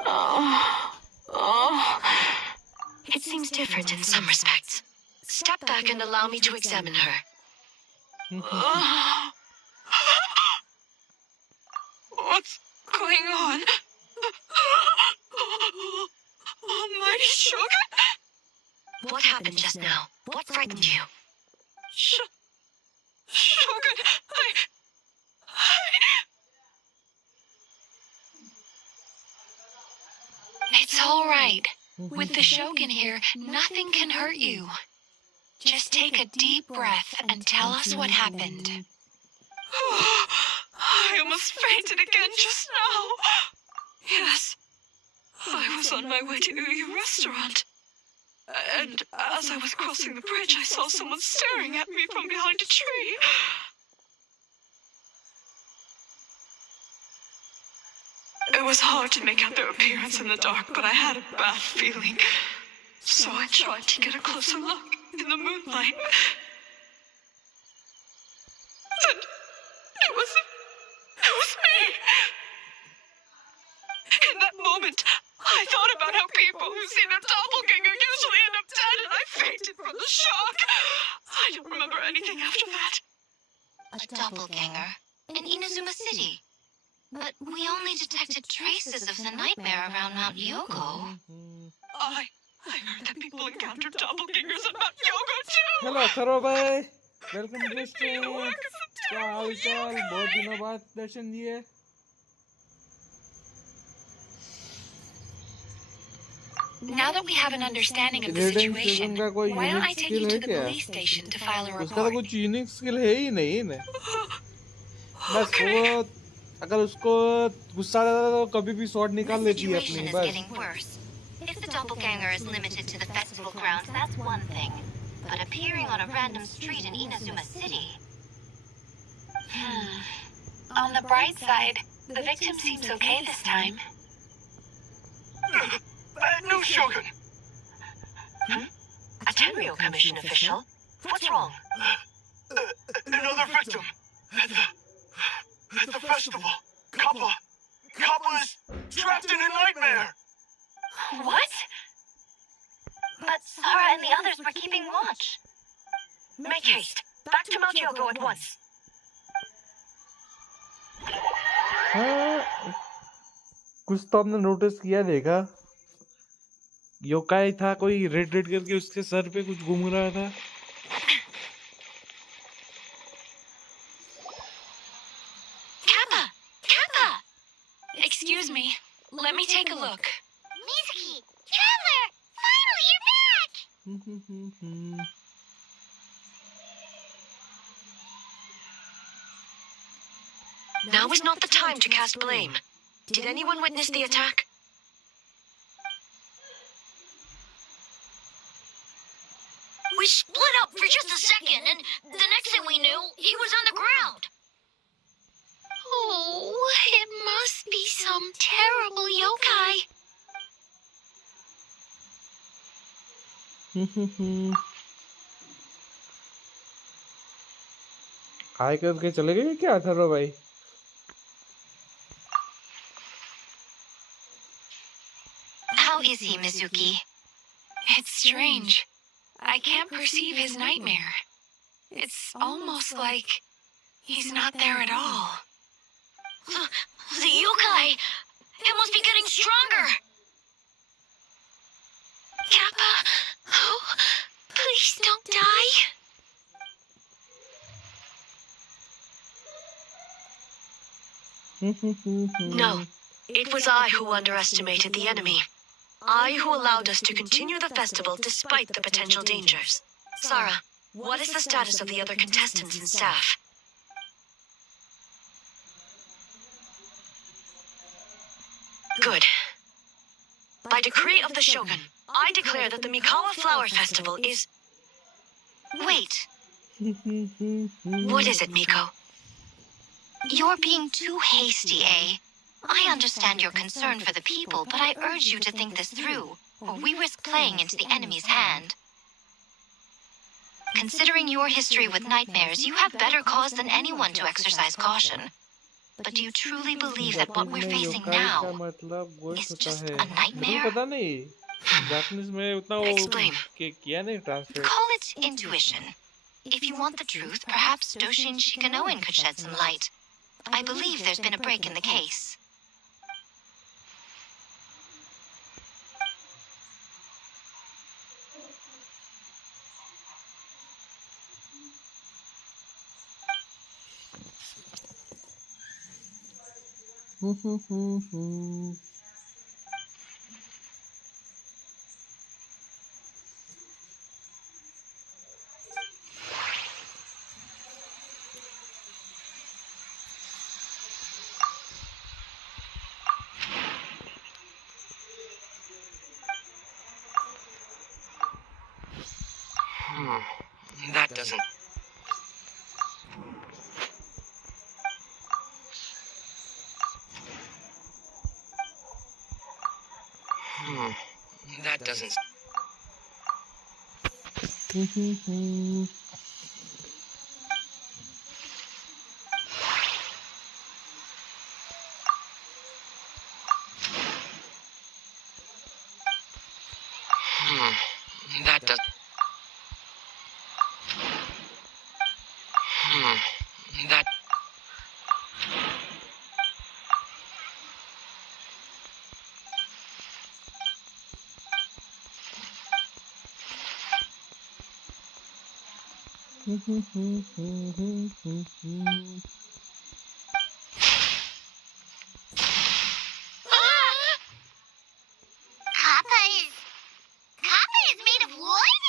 It seems different in some respects. Step back and allow me to examine her. What's going on? Almighty Sugar? What happened just now? What frightened you? Sugar, It's all right. With the Shogun here, nothing can hurt you. Just take a deep breath and tell us what happened. I almost fainted again just now. Yes. I was on my way to Uyu restaurant. And as I was crossing the bridge, I saw someone staring at me from behind a tree. It was hard to make out their appearance in the dark, but I had a bad feeling. So I tried to get a closer look in the moonlight. And it was me. In that moment, I thought about how people who see their doppelganger usually end up dead, and I fainted from the shock. I don't remember anything after that. A doppelganger in Inazuma City. But we only detected traces of the nightmare around Mount Yogo. I heard that people encountered doppelgangers at Mount Yogo too. Hello Atharva भाई, welcome to the stream. क्या हाल चाल? बहुत दिनों बाद दर्शन दिए। Now that we have an understanding of the Reading situation, का कोई why don't I unique take skill you है to the क्या? police station to file a उसका तो report? कुछ यूनिक स्किल है ही नहीं ना। बस वो अगर उसको गुस्सा आता है तो कभी भी शॉट निकाल The लेती है situation अपनी is बस। getting worse. If the doppelganger is limited to the festival grounds, that's one thing. But appearing on a random street in Inazuma City... On the bright side, the victim seems okay this time. No, Shogun. A Tenryo Commission official? What's wrong? Another victim. At the festival. Kappa is trapped in a nightmare. What? But Sara and the others were keeping watch. Make haste. Back to Mount Yogo at once. हाँ, कुछ तो आपने notice किया देखा? Yokai था कोई red red करके उसके सर पे कुछ घूम रहा था। Kappa! Excuse me, let me take a look. Mizuki! Traveler! Finally, you're back! Now is not the time to cast blame. Did anyone witness the attack? He was on the ground. Oh, it must be some terrible yokai. हाय करके चले गए क्या अथर्व भाई? How is he, Mizuki? It's strange. I can't perceive his nightmare. It's almost like he's not there at all. The yokai! It must be getting stronger! Kappa, oh, please don't die. No, it was I who underestimated the enemy. I who allowed us to continue the festival despite the potential dangers. Sarah, what is the status of the other contestants and staff? Good. By decree of the Shogun, I declare that the Mikawa Flower Festival is... Wait. What is it, Miko? You're being too hasty, eh? I understand your concern for the people, but I urge you to think this through, or we risk playing into the enemy's hand. Considering your history with nightmares, you have better cause than anyone to exercise caution. But do you truly believe that what we're facing now is just a nightmare? पता नहीं Japanese में उतना वो Explain. किया नहीं translate. Call it intuition. If you want the truth, perhaps Doshin Shikanoin could shed some light. I believe there's been a break in the case. That doesn't... That doesn't... That does... That... Kappa is made of wood?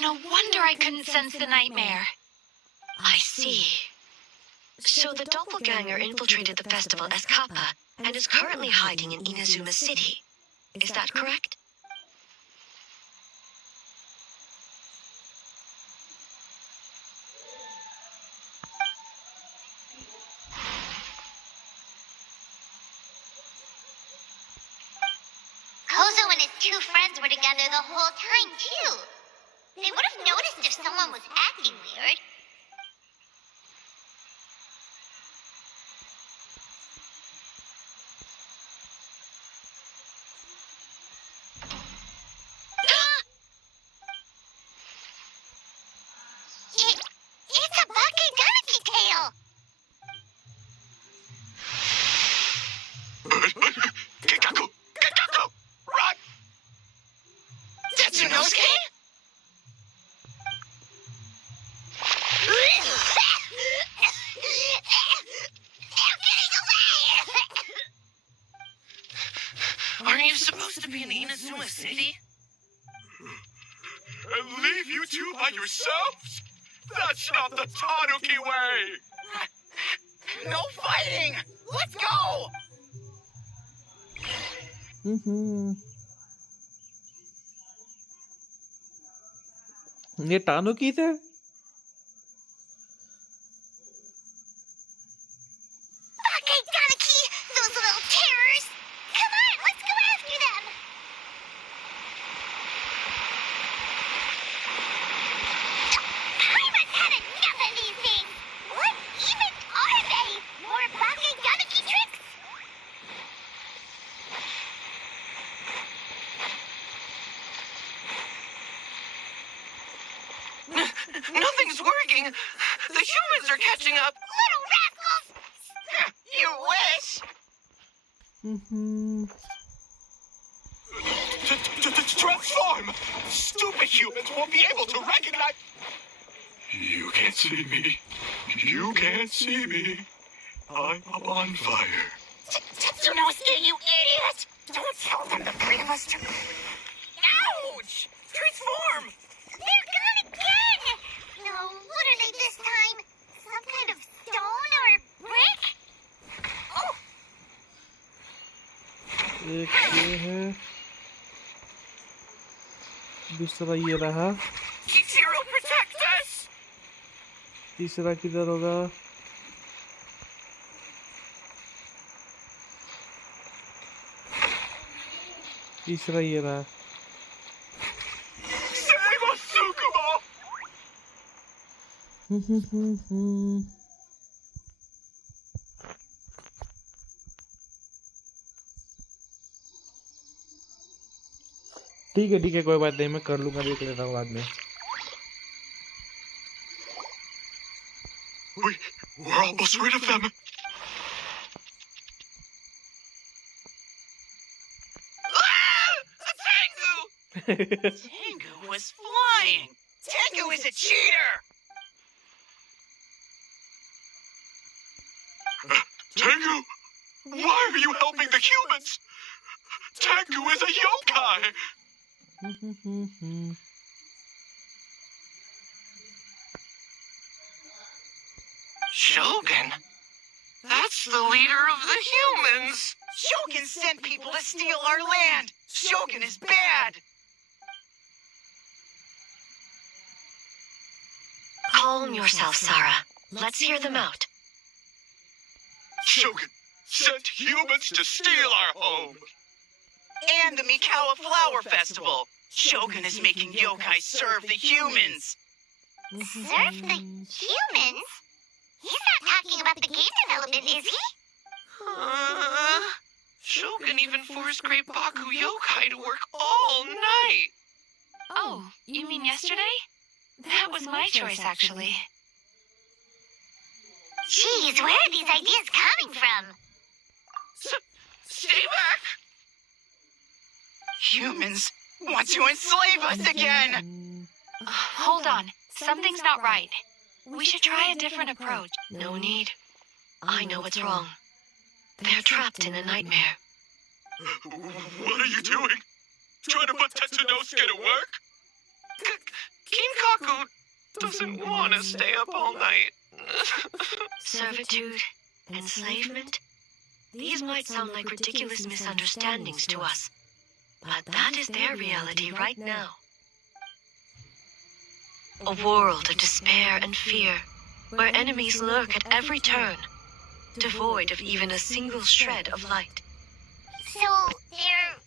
No wonder I couldn't sense the nightmare. I see. So the doppelganger infiltrated the festival as Kappa and is currently hiding in Inazuma City. Is that correct? Kozo and his two friends were together the whole time, too. They would have noticed if someone was acting weird. It's a Bakeganaki tail! Kikaku! Kikaku! Run! Tetsunosuke? Aren't you supposed to be in Inazuma City? And leave you two by yourselves? That's not the Tanuki way! No fighting! Let's go! ये टानुकी थे. Nothing's working. The humans are catching up. Little rascals! You wish. Transform! Stupid humans won't be able to recognize... You can't see me. You can't see me. I'm a bonfire. Tetsunosuke, you idiot! Don't tell them the three of us to... Ouch! Transform! They're gone again! No, what are they this time? Some kind of stone or brick? Oh! एक ये है, दूसरा ये रहा, Kichiro, protect us! तीसरा किधर होगा? तीसरा ये रहा. Save us, Tsukumo! ठीक है, कोई बात नहीं, मैं कर लूंगा, देख लेता हूँ बाद में. We're almost rid of them. Tengu was flying. Tengu is a cheater. Tengu, why are you helping the humans? Tengu is a yokai. Shogun? That's the leader of the humans. Shogun sent people to steal our land. Shogun is bad. Calm yourself, Sarah. Let's hear them out. Shogun sent humans to steal our home. And the Mikawa Flower Festival. Shogun is making yokai serve the humans. Serve the humans? He's not talking about the game development, is he? Shogun even forced Great Baku Yokai to work all night. Oh, you mean yesterday? That was my choice, actually. Jeez, where are these ideas coming from? Stay back! Humans want to enslave us again! Hold on. Something's not right. We should try a different approach. No need. I know what's wrong. They're trapped in a nightmare. What are you doing? Trying to put Tetsunosuke to work? Kinkaku doesn't want to stay up all night. Servitude, enslavement. These might sound like ridiculous misunderstandings to us, but that is their reality right now. A world of despair and fear, where enemies lurk at every turn, devoid of even a single shred of light. So, they're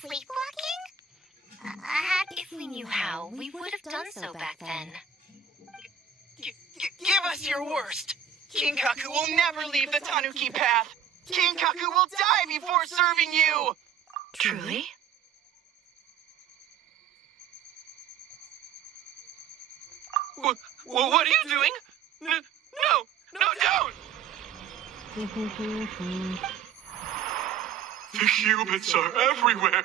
sleepwalking? If we knew how, we would have done so back then. Give us your worst. Kinkaku will never leave the Tanuki path. Kinkaku will die before serving you. Truly? What are you doing? No, don't! The humans are everywhere.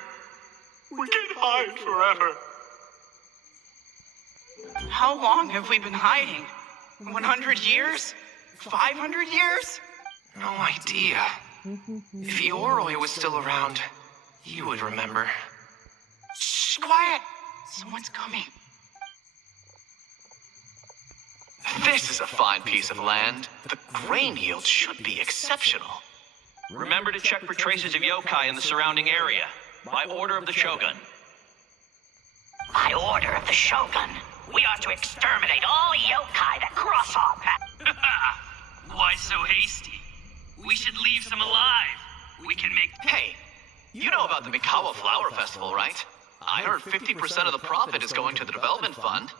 We can hide forever. How long have we been hiding? 100 years? 500 years? No idea. If Ioroi was still around, he would remember. Shh, quiet! Someone's coming. This is a fine piece of land. The grain yield should be exceptional. Remember to check for traces of yokai in the surrounding area. By order of the Shogun. By order of the Shogun, we are to exterminate all yokai that cross our path. Why so hasty? We should leave some alive. We can make... Hey, you know about the Mikawa Flower Festival, right? I heard 50% of the profit is going to the development fund.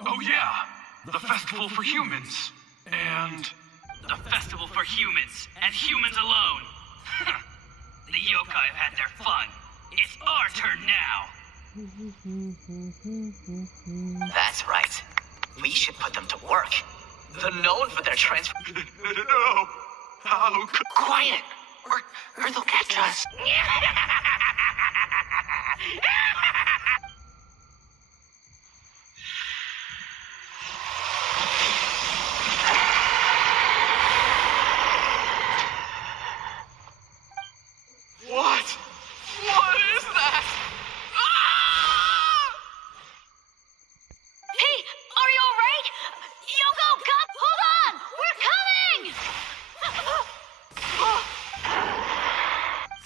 Oh yeah, the festival for humans. And... the festival for humans, and humans alone. The yokai have had their fun. It's our turn now. That's right. We should put them to work. They're known for their No. How could... Quiet, or they'll catch us. What? What is that? Ah! Hey, are you alright? Yoko, come, hold on! We're coming!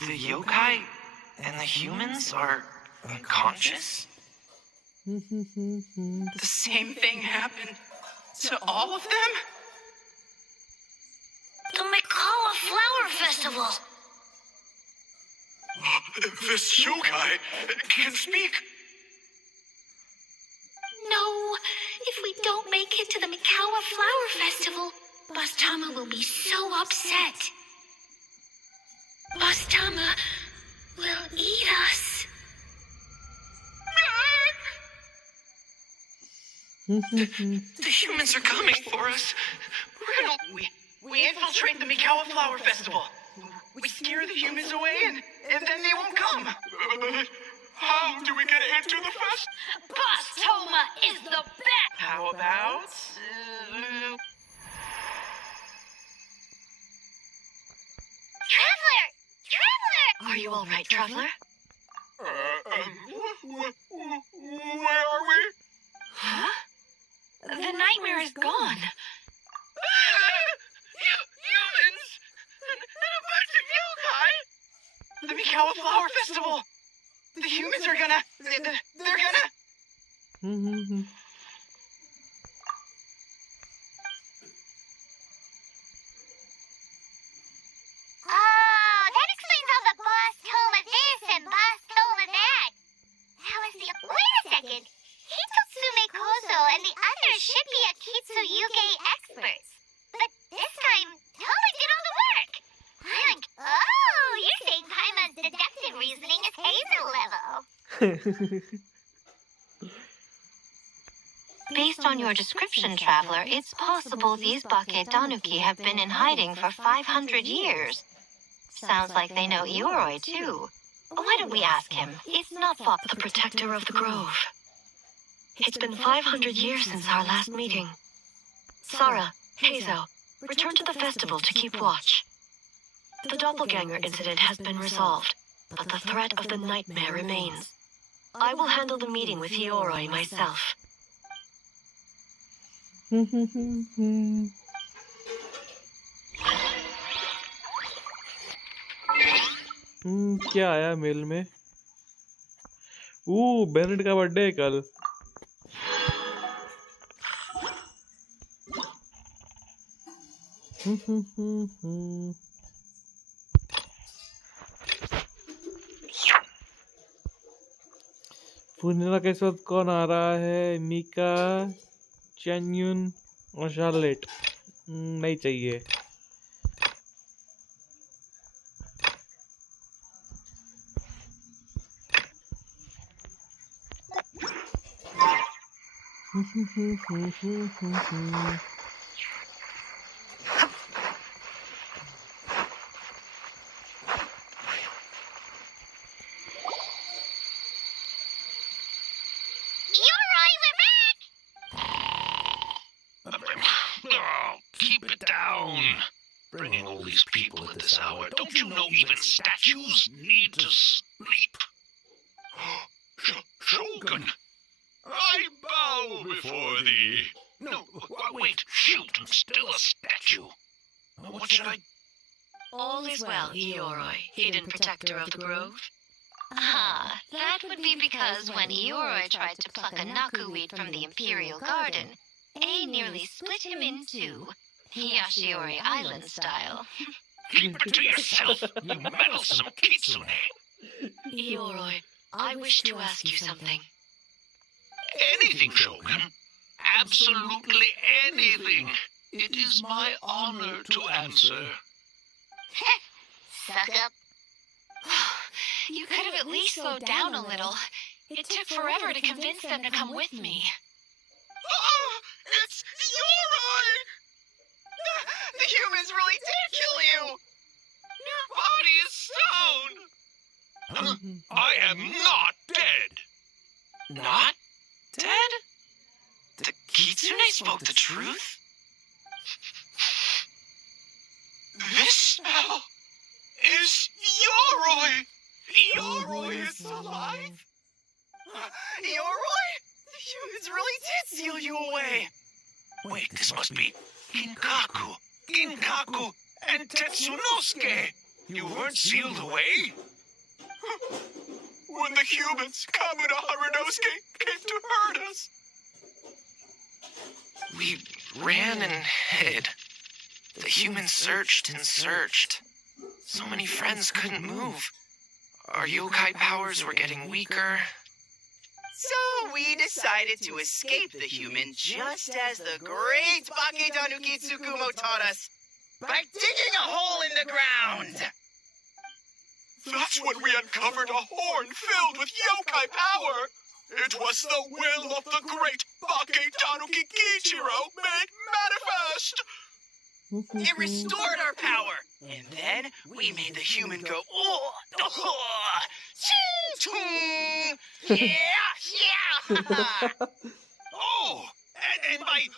The yokai and the humans are unconscious? The same thing happened to all of them? The Mikawa Flower Festival! This yokai can speak. No, if we don't make it to the Mikawa Flower Festival, Bastama will be so upset. Bastama will eat us. The humans are coming for us. We infiltrate the Mikawa Flower Festival. We scare the humans away and then they won't come. But how do we get into the fest? Bastama is the best! How about... Traveler! Traveler! Are you alright, Traveler? Where are we? Huh? The nightmare is gone. Humans! And a bunch of yokai! The Mikawa Flower Festival! The humans are gonna... They're gonna... Oh, that explains all the Bastoma this and Bastoma that. How is the... Wait a second. Hitotsume Kozo and the others should be Akitsu Yuge experts. But this time, Toma did all the work. Oh, you're saying Paimon's deductive reasoning is Hazel level. Based on your description, Traveler, it's possible these Bake Tanuki have been in hiding for 500 years. Sounds like they know Ioroi, too. Why don't we ask him? It's not far. The protector of the grove. It's been 500 years since our last meeting. Sara, Heizo, return to the festival to keep watch. The doppelganger incident has been resolved, but the threat of the nightmare remains. I will handle the meeting with Ioroi myself. क्या आया mail में? Bennett का birthday है कल. पूर्णिमा के साथ कौन आ रहा है? मीका, चैन्यून और शार्लेट. नहीं चाहिए. Keep it down. Bringing all these people at this hour. Don't you know even statues need to sleep? Shogun, I bow before thee. No, wait, shoot, I'm still a statue. What should I... All is well, Ioroi, hidden protector of the grove. Ah, that would be because when Ioroi tried to pluck a nakuweed from the Imperial Garden, A nearly split him in two, Yashiori Island style. Keep it to yourself, you meddlesome kitsune. Ioroi, I wish to ask you something. Anything, Shogun. Absolutely anything. It is my honor to answer. Suck up. You could have at least slowed down a little. It took forever to convince them to come with me. I am not dead. Not dead? The Kitsune spoke the truth? This smell is Yoroi. Yoroi is alive. Yoroi? The humans really did seal you away. Wait, this must be Ginkaku, and Tetsunosuke. You weren't sealed away? When the humans, Kamuna Harunosuke, came to hurt us. We ran and hid. The humans searched and searched. So many friends couldn't move. Our yokai powers were getting weaker. So we decided to escape the human just as the great Baketanuki Tsukumo taught us, by digging a hole in the ground. That's when we uncovered a horn filled with yokai power. It was the will of the great Baketanuki Kichiro made manifest. It restored our power, and then we made the human go, oh, yeah. Oh, and my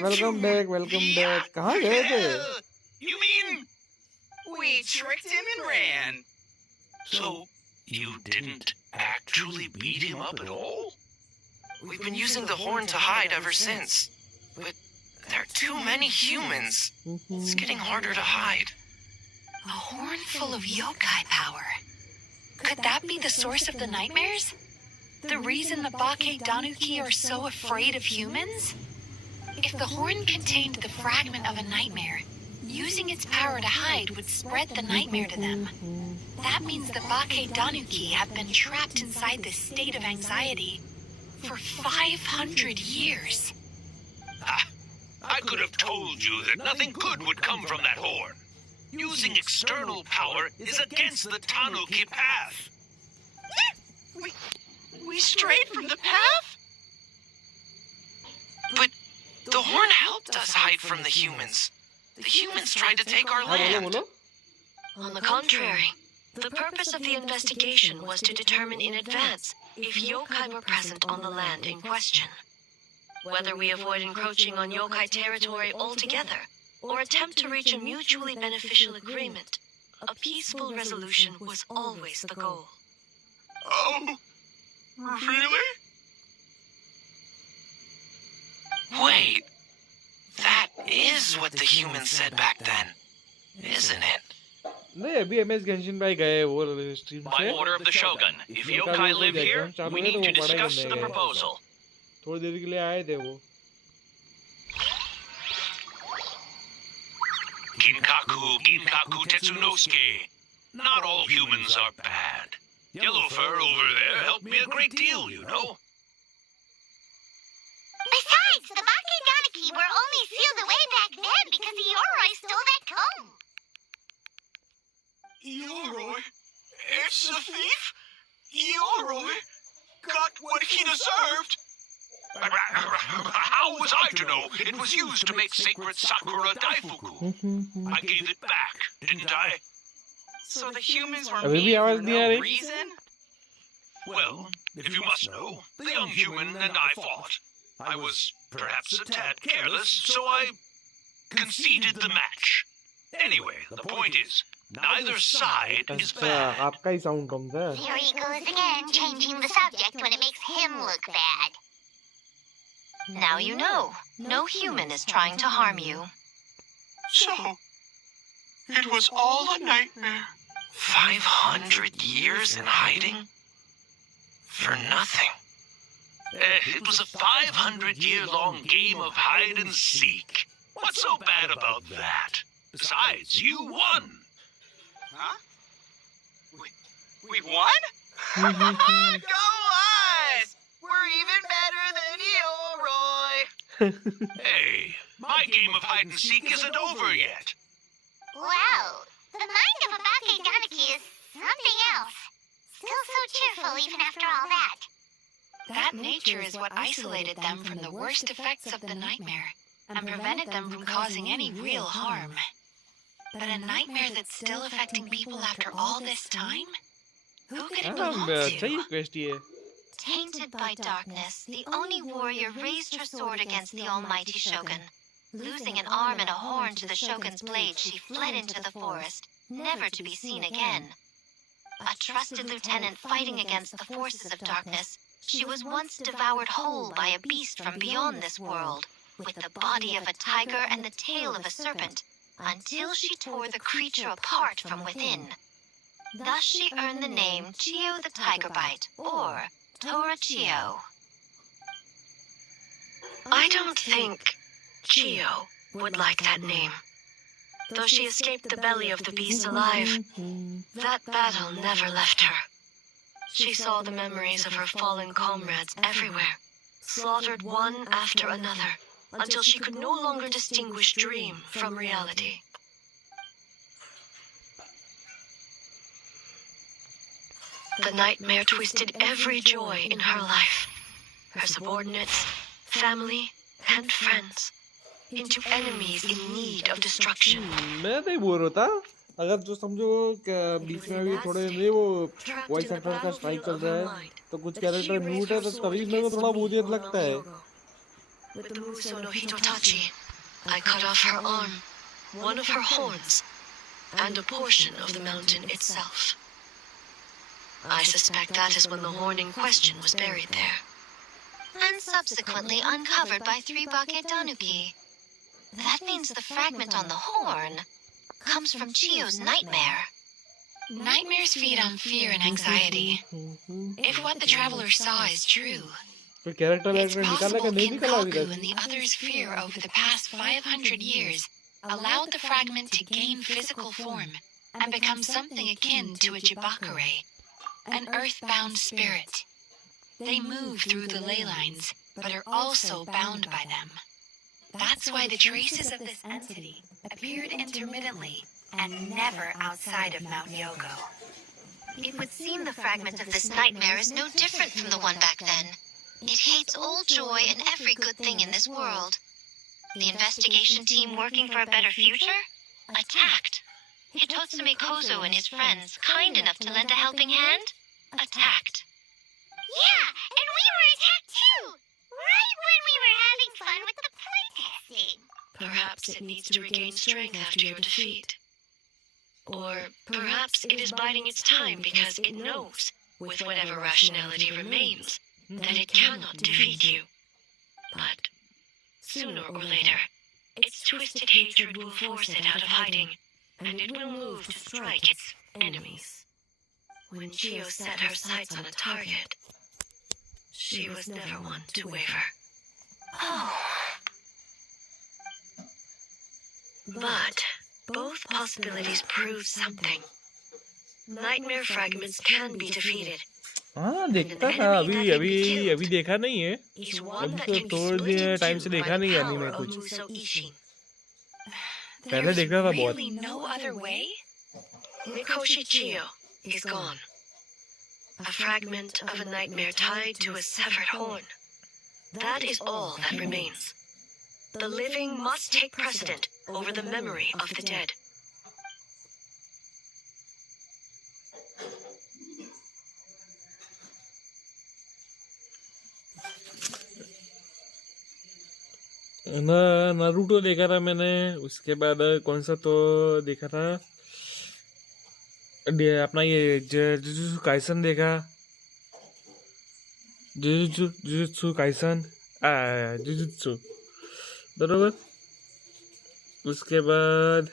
Welcome back. कहाँ गए थे? You mean? We tricked him and ran. So you didn't actually beat him up at all? We've been using the horn to hide ever since. But there are too many humans. It's getting harder to hide. A horn full of yokai power. Could that be the source of the nightmares? The reason the Baketanuki are so afraid of humans? If the horn contained the fragment of a nightmare, using its power to hide would spread the nightmare to them. That means the Baketanuki have been trapped inside this state of anxiety for 500 years. I could have told you that nothing good would come from that horn. Using external power is against the Tanuki path. We strayed from the path? But the horn helped us hide from the humans. The humans tried to take our land. On the contrary, the purpose of the investigation was to determine in advance if yokai were present on the land in question. Whether we avoid encroaching on yokai territory altogether, or attempt to reach a mutually beneficial agreement, a peaceful resolution was always the goal. Oh, really? Wait, that is what the humans said back then, isn't it? नहीं अभी MS Genshin भाई गए वो stream By से order of the Shogun, if yokai live here, we need to discuss the proposal. थोड़ी देर के लिए आए थे वो Ginkaku Tetsunosuke. Not all humans are bad. Yellow Fur over there helped me a great deal, you know. Besides, the Baketanuki were only sealed away back then because the Yoroi stole that comb. Yoroi? It's a thief? Yoroi got what he deserved? How was I to know it was used to make sacred Sakura Daifuku? I gave it back, didn't I? So the humans were अभी भी mean आवाज for नहीं आ no रही reason? Well, if you must know, the young human and I fought. I was perhaps a tad careless, so I conceded the match. Anyway, the point is, neither side is अच्छा bad. आपका ही sound कम था There he goes again, changing the subject when it makes him look bad. Now you know, no human is trying to harm you. So, it was all a nightmare. 500 years in hiding? For nothing. It was a 500-year-long game of hide and seek. What's so bad about that? Besides, you won. Huh? We won? Go us! We're even better than Yoroi. Hey, my game of hide and seek isn't over yet. Wow, the mind of a Baketanuki is something else. Still so cheerful even after all that. That nature is what isolated them from the worst effects of the nightmare and prevented them from causing any real harm. But a nightmare that's still affecting people after all this time? Who could it हाँ belong सही to? Quest ये Tainted by darkness, the Oni warrior raised her sword against the almighty shogun. Losing an arm and a horn to the shogun's blade, she fled into the forest, never to be seen again. A trusted lieutenant fighting against the forces of darkness, she was once devoured whole by a beast from beyond this world, with the body of a tiger and the tail of a serpent, until she tore the creature apart from within. Thus she earned the name Chio the Tiger Bite, or Tora Chio. I don't think Chio would like that name. Though she escaped the belly of the beast alive, that battle never left her. She saw the memories of her fallen comrades everywhere, slaughtered one after another, until she could no longer distinguish dream from reality. The nightmare twisted every joy in her life, her subordinates, family, and friends, into enemies in need of destruction. मैं नहीं बोल रहा था अगर जो समझो कि बीच में अभी थोड़े नहीं वो वॉइस एक्टर का स्ट्राइक चल रहा है तो कुछ कैरेक्टर म्यूट है तो तभी मेरे को थोड़ा बोझियत लगता है With the Muso no Hitotachi, I cut off her arm, one of her horns, and a portion of the mountain itself. I suspect that is when the horn in question was buried there. And subsequently uncovered by 3 Bake Tanuki. That means the fragment on the horn comes from Chio's nightmare. Nightmares feed on fear and anxiety. If what the traveler saw is true, तो character it's actor निकाला कि possible नहीं निकाला अभी Kinkaku तक and the others' fear over the past 500 years allowed the fragment to gain physical form and become something akin to a Jibakure, an earthbound spirit. They move through the ley lines, but are also bound by them. That's why the traces of this entity appeared intermittently and never outside of Mount Yogo. It would seem the fragment of this nightmare is no different from the one back then. It hates all joy and every good thing in this world. The investigation team working for a better future attacked. Hitotsume Kozo and his friends, kind enough to lend a helping hand, attacked. Yeah, and we were attacked too! Right when we were having fun with the playtesting. Perhaps it needs to regain strength after your defeat. Or perhaps it is biding its time because it knows, with whatever rationality remains, that it cannot defeat you. But sooner or later, its twisted hatred will force it out of hiding, and it will move to strike its enemies. When Chio set her sights on a target, she was never one to waver. Oh. But both possibilities prove something. Nightmare fragments can be defeated. हाँ देखता था अभी अभी अभी देखा नहीं है Is one अभी that तो can be थोड़ी split देर टाइम into से by देखा the नहीं है power एनीमे of कुछ Muso Ishin. पहले There's देखता था बहुत really no other way? Mikoshi Chio is gone. A fragment of a nightmare tied to a severed horn. That is all that remains. The living must take precedent over the memory of the dead. ना Naruto देखा था मैंने उसके बाद कौन सा तो देखा था अपना ये जुजुत्सु काइसन देखा जुजुत्सु काइसन जुजुत्सु बरोबर उसके बाद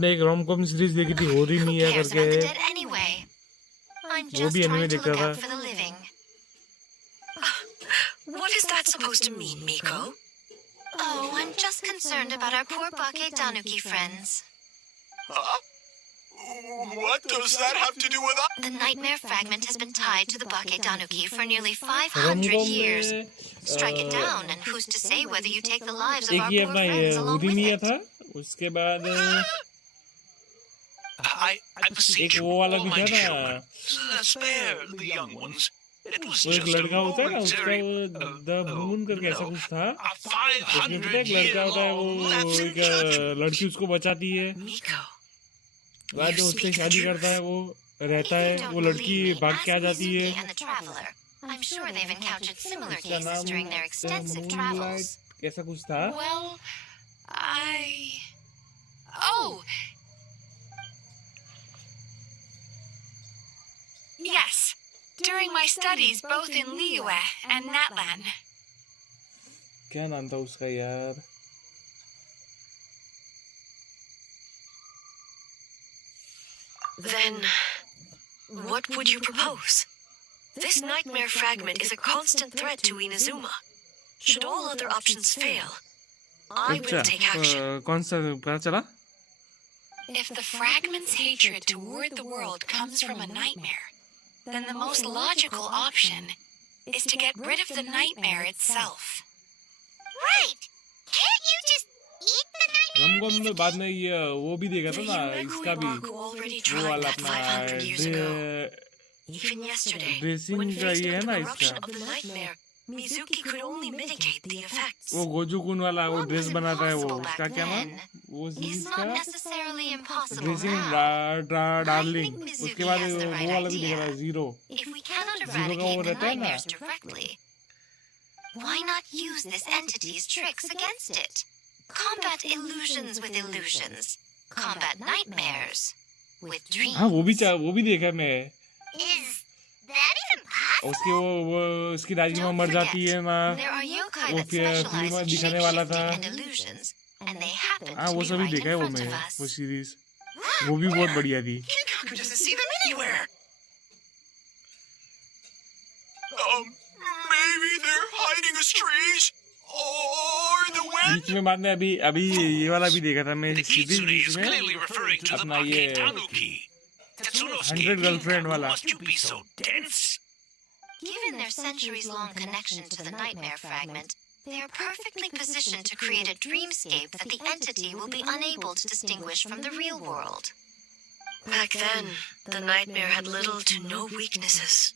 में एक रोम कॉम सीरीज देखी थी हो रही नहीं है Cares करके about the dead anyway? I'm वो just भी एनिमे trying to देखा look था out for the living. What is that supposed to mean, Miko? Oh, I'm just concerned about our poor Bake Tanuki friends. Huh? What does that have to do with us? The nightmare fragment has been tied to the Bake Tanuki for nearly 500 romcom years. में Strike it down, and who's to say whether you take the lives of एक our ये poor अपना ये friends along with उदीनिया it? था उसके बाद I एक beseech you, वो वाला भी था all my ना children, spare the young ones. It was वो एक just a लड़का होता है ना, उसका momentary, वो द मून करके ऐसा कुछ था, a उसमें पता है एक लड़का होता है, 500-year-long वो lapse in एक judgment. लड़की उसको बचाती है, Miko, बाद में उससे शादी करता है, वो रहता है, वो लड़की भाग के आ जाती है, and the traveler. I'm sure they've encountered similar उसका cases नाम during their extensive moonlight travels. कैसा कुछ था. Well, Oh! Yes. During my studies both in Liyue and Natlan. क्या नाम था उसका यार. Then, what would you propose? This nightmare fragment is a constant threat to Inazuma. Should all other options fail, I will take action. कौन सा पता चला. If the fragment's hatred toward the world comes from a nightmare, then the most logical option is to get rid of the nightmare itself. Right! Can't you just eat the nightmare? Ramgam में बाद में ये वो भी देखा था The ना, Yumeku इसका भी Iwaku already वो tried वाला that अपना 500 years ago. Even yesterday, dressing when का faced ये है with the ना corruption इसका, of the nightmare, Mizuki could only mitigate the effects. वो गोजूकुन वाला वो What ड्रेस was बनाता है, वो impossible back उसका क्या नाम, then वो is सीरीज not का necessarily impossible dressing now. Darling. I think Mizuki उसके बाद has the वो right वाला भी idea. देखा था, zero. If we cannot Zero का वो eradicate the रहता है ना. nightmares directly, why not use this entity's tricks against it? Combat illusions with illusions. Combat nightmares with dreams. हाँ वो भी देखा मैं. Is that even possible? उसके वो उसकी दादी माँ Don't मर जाती है ना, There are yokai वो that फिर specialize फिल्म में in दिखाने वाला था. shape-shifting and illusions, and they happen हाँ to वो be सभी right देखा है in वो front मैं, of वो us. सीरीज वो भी बहुत बढ़िया थी. Kinkaku doesn't see them anywhere. Maybe they're hiding as trees, or the wind. बीच में बाद में अभी ये वाला भी देखा था मैं The series kitsune beach is में, clearly referring to the अपना ये Bake Tanuki. Tetsunosuke, 100 girlfriend Kinkaku, वाला. must you be so dense? Given their centuries-long connection to the nightmare fragment, they are perfectly positioned to create a dreamscape that the entity will be unable to distinguish from the real world. Back then, the nightmare had little to no weaknesses.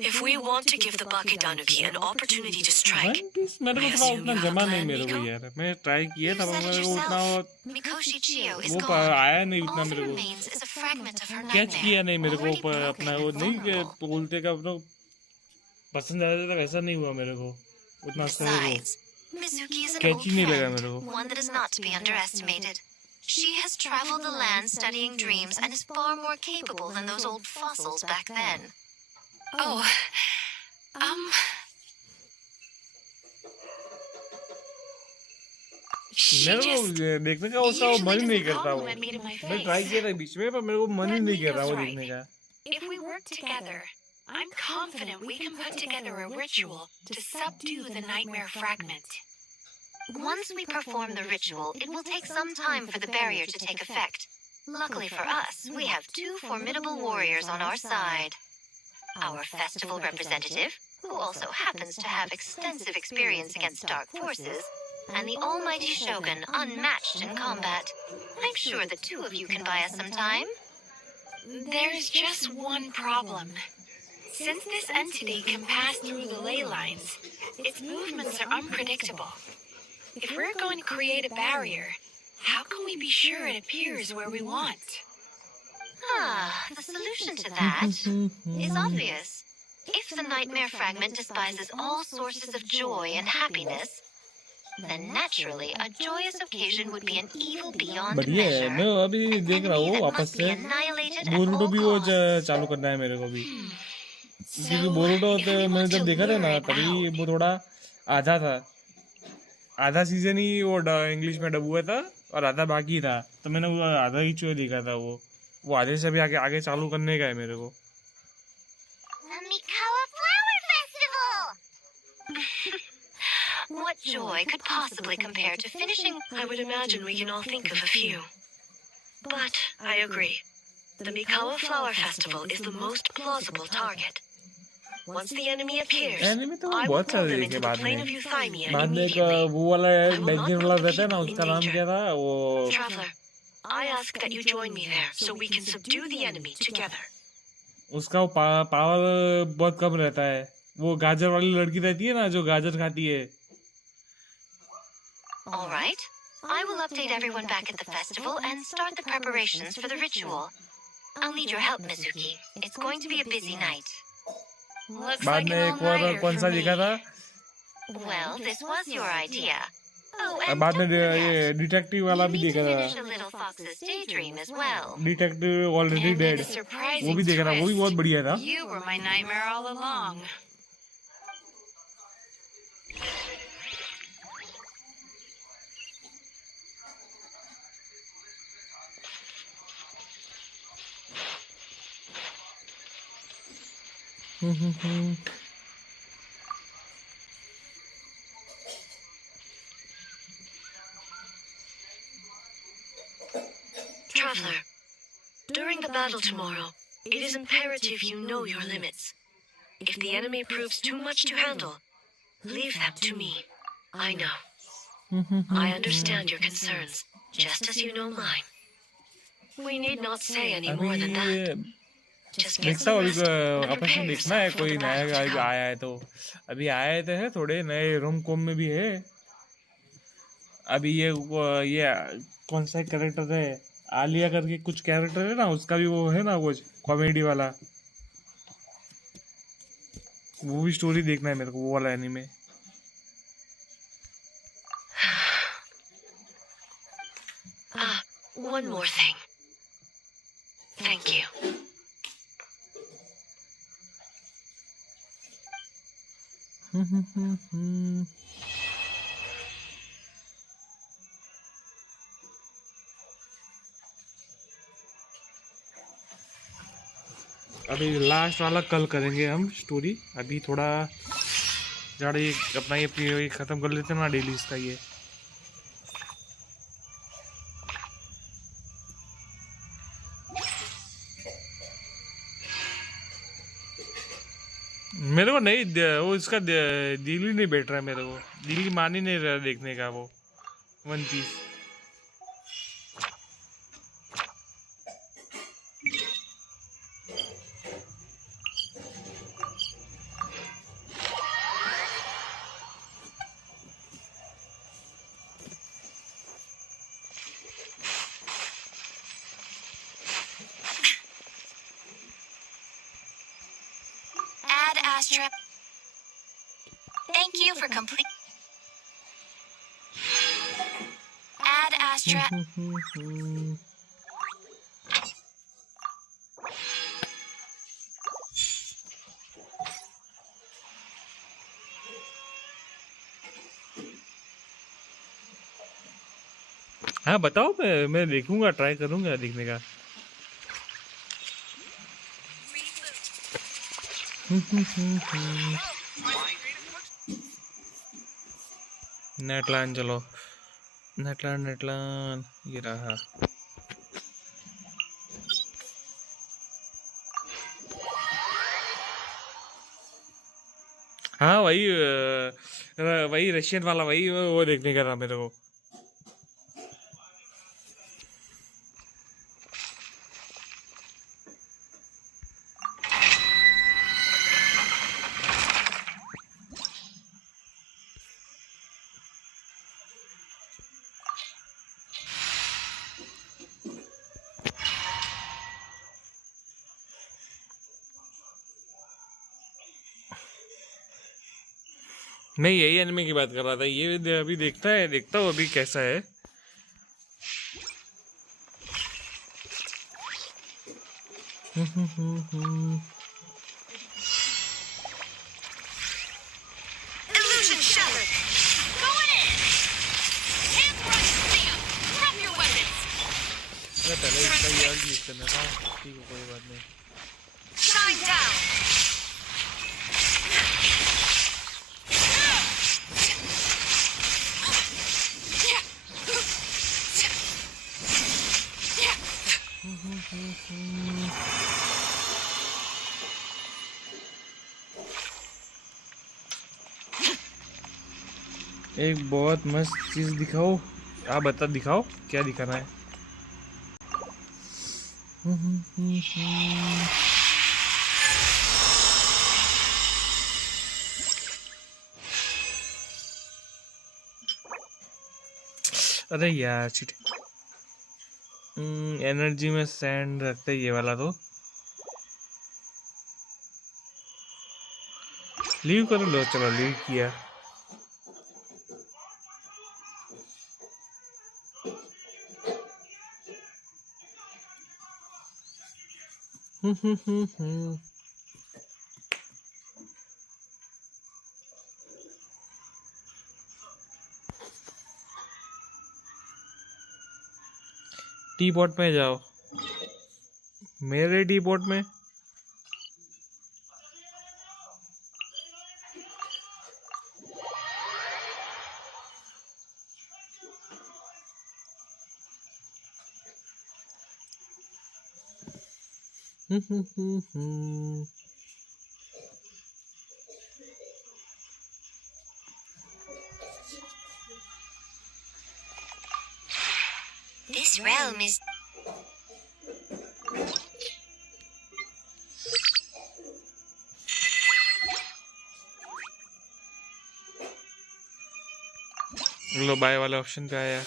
If we want to give the Baketanuki an opportunity to strike, मेरे को थोड़ा उतना जमा नहीं मेरे को यार. मैं ट्राई किया था पर मेरे को उतना Mikoshi Chiyo is वो gone. आया नहीं All उतना that मेरे को. remains is a fragment of her catch किया nightmare, नहीं मेरे को already broken अपना वो and नहीं vulnerable. बोलते का अपना पसंद आया था वैसा नहीं हुआ मेरे को उतना अच्छा वो Besides, Mizuki is an old कैची नहीं लगा friend, मेरे को. one that is not to be underestimated. She has traveled the land studying dreams and is far more capable than those old fossils back then. Oh. She मेरे just को देखने का उसका वो मन ही नहीं करता वो. compliment me to my मैं ट्राई face. किया था बीच में पर मेरे को मन ही But नहीं कर रहा वो Miko's देखने का. If we work together, I'm confident we can put together a ritual to subdue the nightmare fragment. Once we perform the ritual, it will take some time for the barrier to take effect. Luckily for us, we have two formidable warriors on our side. Our festival representative, who also happens to have extensive experience against dark forces, and the almighty Shogun, unmatched in combat. I'm sure the two of you can buy us some time. There's just one problem. Since this entity can pass through the ley lines, its movements are unpredictable. If we're going to create a barrier, how can we be sure it appears where we want? The solution to that is obvious. If the nightmare fragment despises all sources of joy and happiness, then naturally a joyous occasion would be an evil beyond बढ़िया है. measure. मैं अभी देख रहा हूँ वापस से Boruto भी वो चालू करना है मेरे को भी, क्योंकि बोरुटो तो मैंने जब देखा था ना तभी वो थोड़ा आधा था, आधा सीजन ही वो इंग्लिश में डब हुआ था और आधा बाकी था, तो मैंने वो आधा ही चो देखा था. वो आधे से भी आगे चालू करने का है मेरे को. The Mikawa Flower Festival! What joy could possibly compare to finishing? I would imagine we can all think of a few. But I agree. The Mikawa Flower Festival is the most plausible target. Once the enemy appears, anime तो I will बहुत pull सारे them देखे into the बाद plain में. of Euthymia बाद में एक immediately. वो वाला I will not danger put वाला the रहता है ना, people उसका in नाम danger. क्या था वो. Traveler, I ask that you join me there so we can subdue the enemy together. उसका वो पावर बहुत कम रहता है। वो गाजर वाली लड़की रहती है ना, जो गाजर खाती है। All right. I will update everyone back at the festival and start the preparations for the ritual. I'll need your help, Mizuki. It's going to be a busy night. Looks बाद like में an एक और all-nighter कौन for सा me. दिखा था? Well, this was your idea. Oh, and बाद में don't forget, ये डिटेक्टिव वाला you भी need to देखा finish था। a little fox's daydream as well. Detective already And then dead, a वो surprising भी देखा था, वो भी बहुत twist. बढ़िया था। You were my nightmare all along. Traveler, during the battle tomorrow, it is imperative you know your limits. If the enemy proves too much to handle, leave them to me. I know. I understand your concerns, just as you know mine. We need not say any more than that. अभी Just get देखता some हूँ, rest and operation prepare देखना है, yourself for कोई the battle नया to come. आया है तो। अभी आए तो है थोड़े नए, रोम कॉम में भी है। अभी ये कौन सा कैरेक्टर है, आलिया करके कुछ कैरेक्टर है ना, उसका भी वो है ना, वो कॉमेडी वाला, वो भी स्टोरी देखना है मेरे को, वो वाला anime. One more thing. Thank you. अभी लास्ट वाला कल करेंगे हम स्टोरी। अभी थोड़ा ज़्यादा ये अपना ये ख़त्म कर लेते हैं ना डेली इसका ये। मेरे को नहीं वो इसका दिल ही नहीं बैठ रहा है, मेरे को दिल ही मान ही नहीं रहा देखने का वो One Piece. Ad Astra. Thank you for complete. Ad Astra. हाँ बताओ, मैं देखूंगा, ट्राई करूंगा देखने का। नेटलान चलो, नेटलान ये रहा। हाँ वही रशियन वाला, वही वो देखने का था मेरे को। मैं यही एनिमे की बात कर रहा था, ये अभी देखता हूँ अभी कैसा है। Illusion shattered. Going in. Hands right stand. Drop your weapons. पहले इसका ये यूज करना था, ठीक है कोई बात नहीं। Shine down. एक बहुत मस्त चीज दिखाओ, आप दिखाओ क्या दिखाना है। अरे यार शिट। एनर्जी में सैंड रखते ये वाला तो लीव कर लो। चलो लीव किया। टी पॉट में जाओ। मेरे टी पॉट में This realm is... लो बाय वाले ऑप्शन पे आया।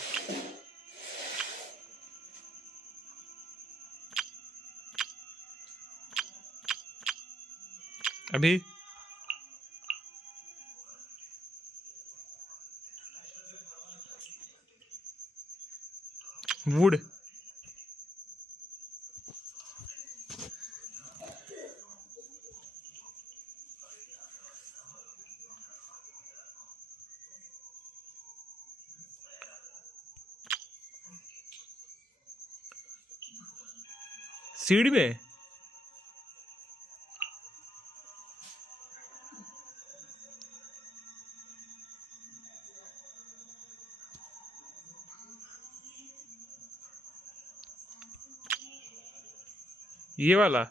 अभी वुड सीढ़ी में ये वाला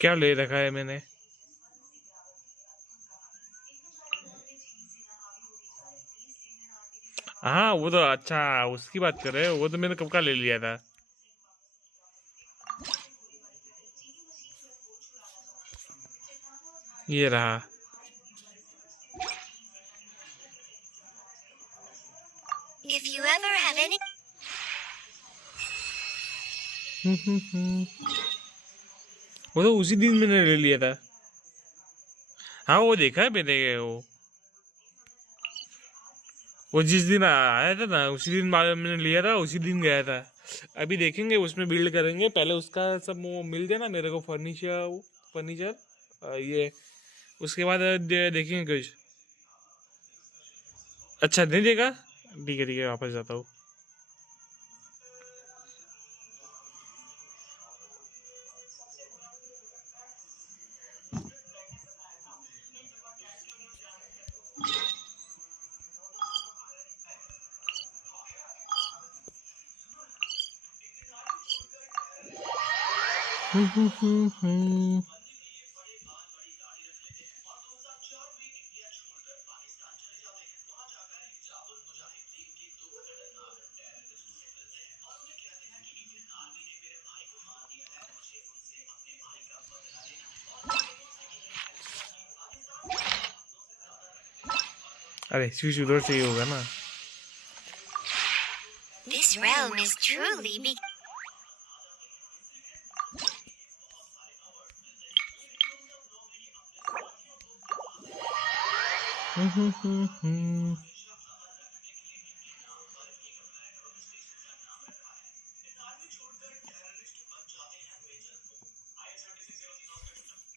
क्या ले रखा है मैंने? हाँ वो तो अच्छा उसकी बात कर रहे हो। वो तो मैंने कब का ले लिया था। ये रहा। If you ever have any... वो तो उसी दिन मैंने ले लिया था। हाँ वो देखा है मैंने। वो जिस दिन आया था ना उसी दिन बाद मैंने लिया था, उसी दिन गया था। अभी देखेंगे उसमें बिल्ड करेंगे। पहले उसका सब वो मिल जाए ना मेरे को फर्नीचर ये उसके बाद देखेंगे कुछ। अच्छा नहीं देगा। ठीक है वापस जाता हूँ। अरे स्विच उधर से ही होगा ना। This realm is truly be...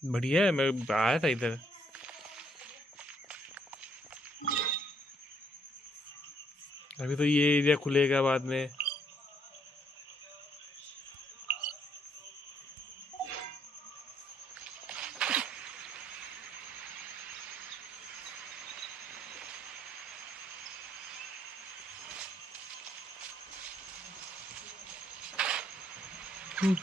बढ़िया है। मैं आया था इधर। अभी तो ये एरिया खुलेगा बाद में। हाँ,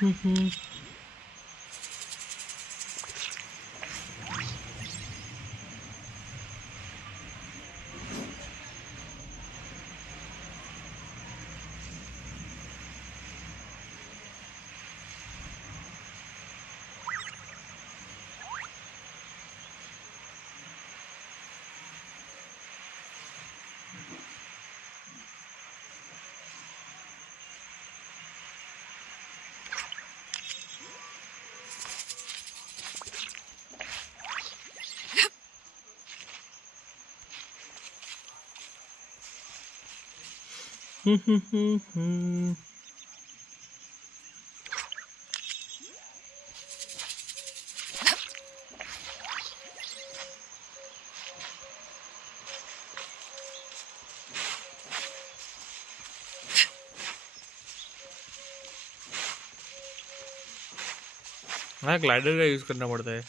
ग्लाइडर का यूज करना पड़ता है।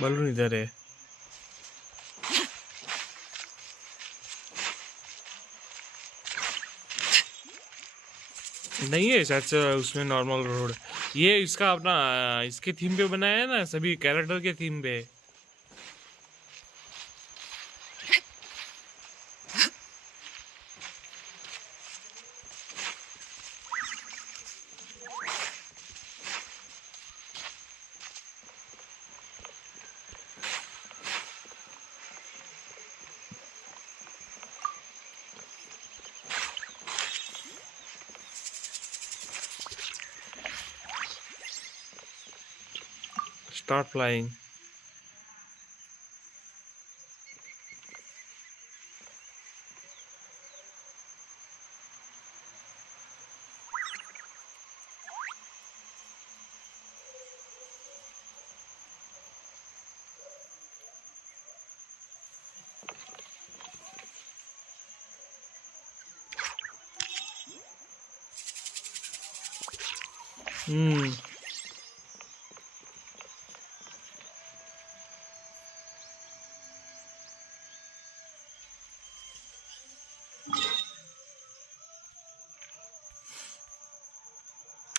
बलून इधर है। नहीं है शायद से उसमें नॉर्मल रोड। ये इसका अपना इसके थीम पे बनाया है ना, सभी कैरेक्टर के थीम पे। Start flying.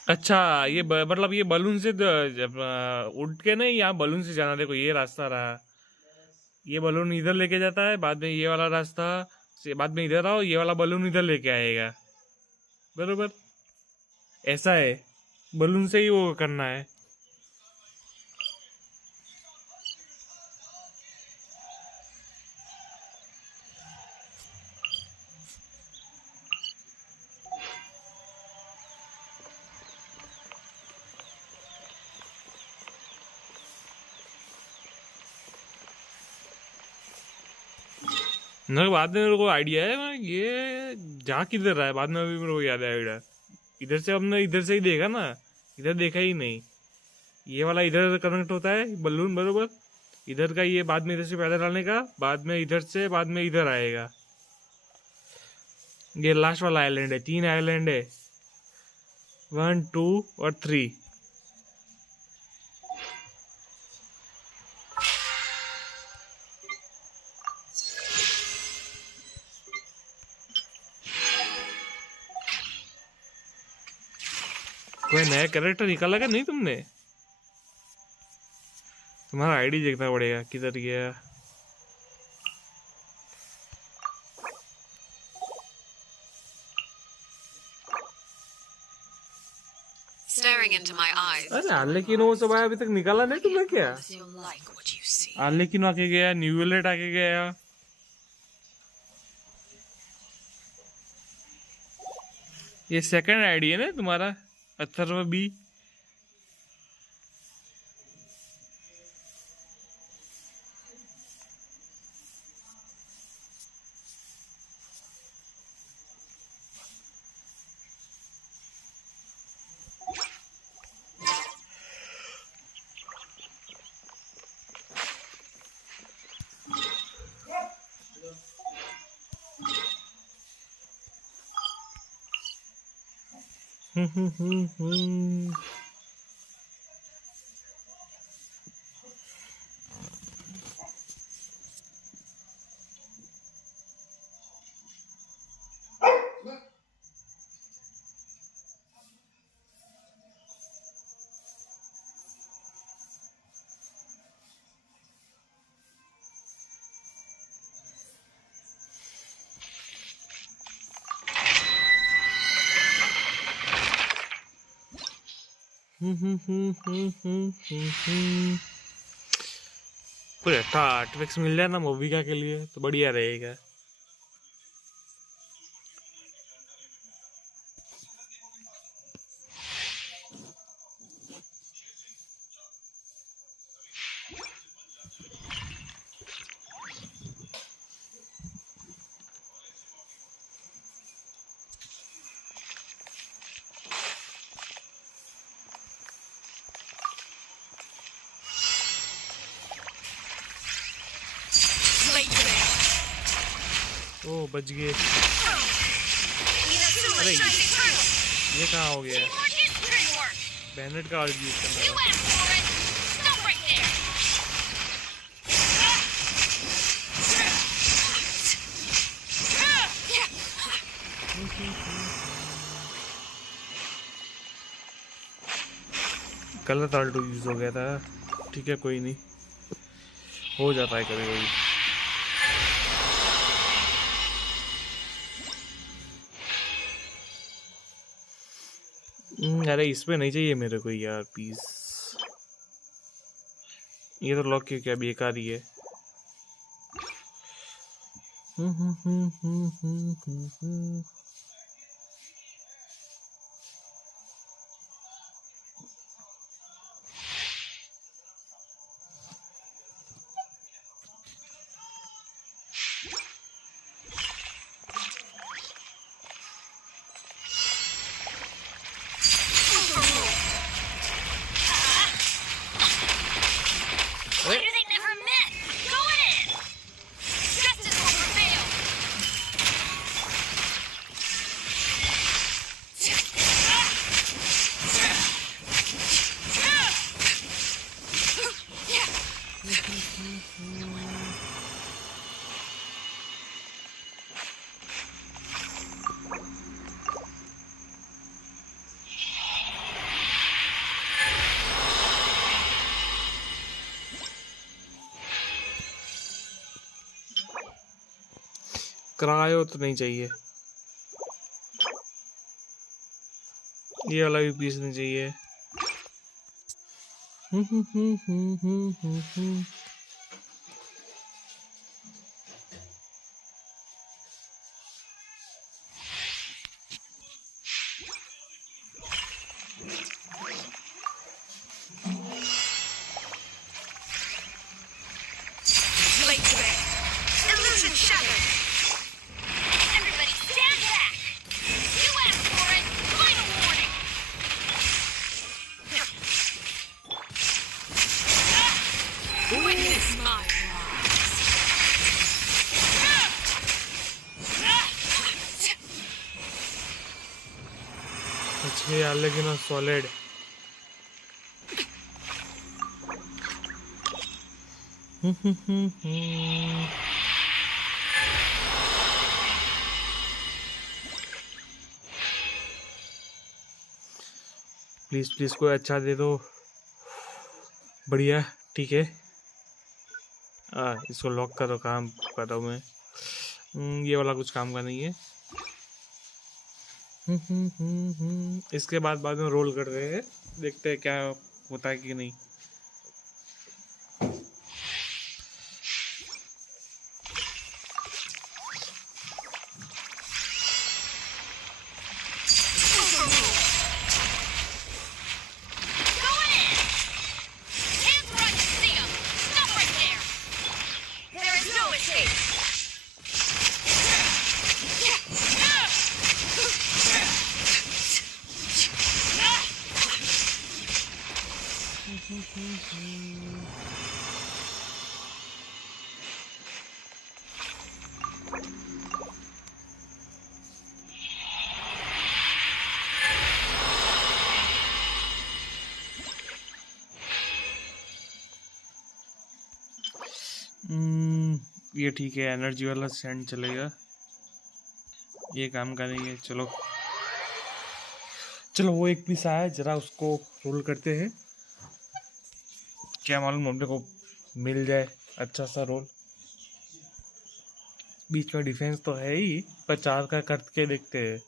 अच्छा, ये मतलब ये बलून से जब उड़ के नहीं, यहाँ बलून से जाना। देखो ये रास्ता रहा, ये बलून इधर लेके जाता है, बाद में ये वाला रास्ता से बाद में इधर आओ, ये वाला बलून इधर लेके आएगा। बरोबर ऐसा है, बलून से ही वो करना है। बाद में मेरे को आइडिया है, मैं ये जा किधर रहा है, बाद में अभी मेरे को याद है आइडिया। इधर से हमने इधर से ही देखा ना, इधर देखा ही नहीं। ये वाला इधर कनेक्ट होता है बलून, बरोबर। इधर का ये बाद में इधर से पैदल डालने का, बाद में इधर से बाद में इधर आएगा। ये लास्ट वाला आइलैंड है, 3 आइलैंड है, 1 2 और 3। कोई नया कैरेक्टर निकाला क्या नहीं तुमने? तुम्हारा आईडी देखना पड़ेगा किधर गया। Staring into my eyes. अरे लेकिन वो सब अभी तक निकाला नहीं तुमने क्या? Like what you see. लेकिन आके गया, न्यू विलेट आके गया। ये सेकंड आईडी है ना तुम्हारा, अथर्व बी। कुछ अच्छा आर्टवर्क्स मिल जाए ना मूवी का के लिए तो बढ़िया रहेगा। ओ बच गए। अरे ये कहाँ हो गया? बैनेट का आर्ट यूज करना है। गलत आल्टो यूज हो गया था। ठीक है कोई नहीं, हो जाता है कभी कभी। अरे इसमें नहीं चाहिए मेरे को यार पीस। ये तो लॉक क्या बेकार ही है। Why do they never miss? Going in! Justice will prevail! Cryo तो नहीं चाहिए, ये वाला भी पीस नहीं चाहिए। Illusion shattered! Everybody stand back! You asked for it! Final warning! Witness my अच्छा यार लेकिन सॉलिड। प्लीज प्लीज कोई अच्छा दे दो। बढ़िया ठीक है। इसको लॉक करो, काम कर रहा हूँ मैं। ये वाला कुछ काम का नहीं है। इसके बाद में रोल कर रहे हैं, देखते हैं क्या होता है कि नहीं। ये ठीक है, एनर्जी वाला सेंड चलेगा, ये काम का नहीं है। चलो चलो वो एक पीस आया, जरा उसको रोल करते हैं, क्या मालूम अपने को मिल जाए अच्छा सा रोल। बीच में डिफेंस तो है ही, पर 4 का करके देखते हैं,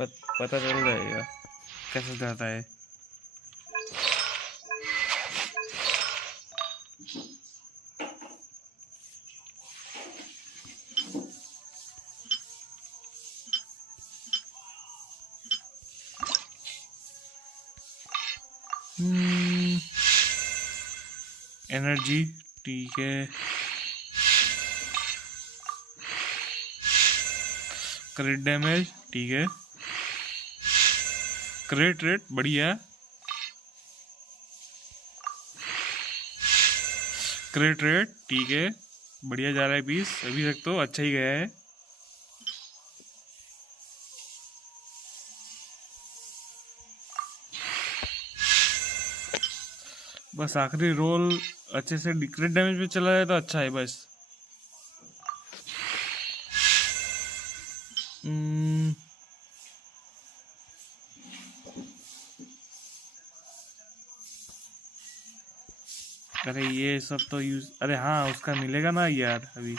पता चल जाएगा कैसे जाता है। एनर्जी ठीक है, क्रिट डैमेज ठीक है, क्रिट रेट बढ़िया, क्रिट रेट ठीक है, बढ़िया जा रहा है पीस अभी तक तो अच्छा ही गया है। बस आखिरी रोल अच्छे से क्रिट डैमेज पे चला जाए तो अच्छा है बस। अरे ये सब तो यूज, अरे हाँ उसका मिलेगा ना यार अभी।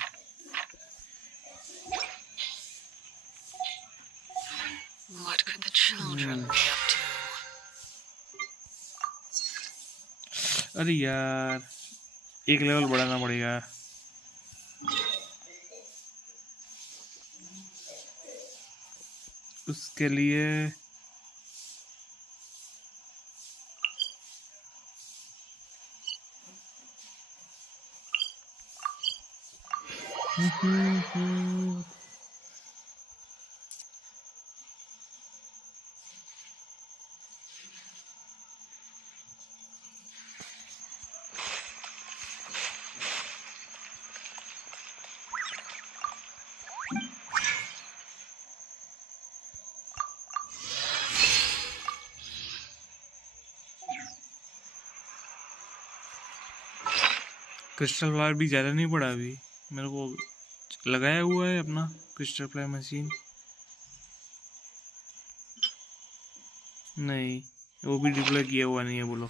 What could the children be up to? अरे यार एक लेवल बढ़ाना पड़ेगा। उसके लिए क्रिस्टल फ्लावर भी ज़्यादा नहीं पड़ा अभी मेरे को, लगाया हुआ है अपना क्रिस्टल फ्लावर मशीन। नहीं वो भी डिप्लॉय किया हुआ नहीं है बोलो।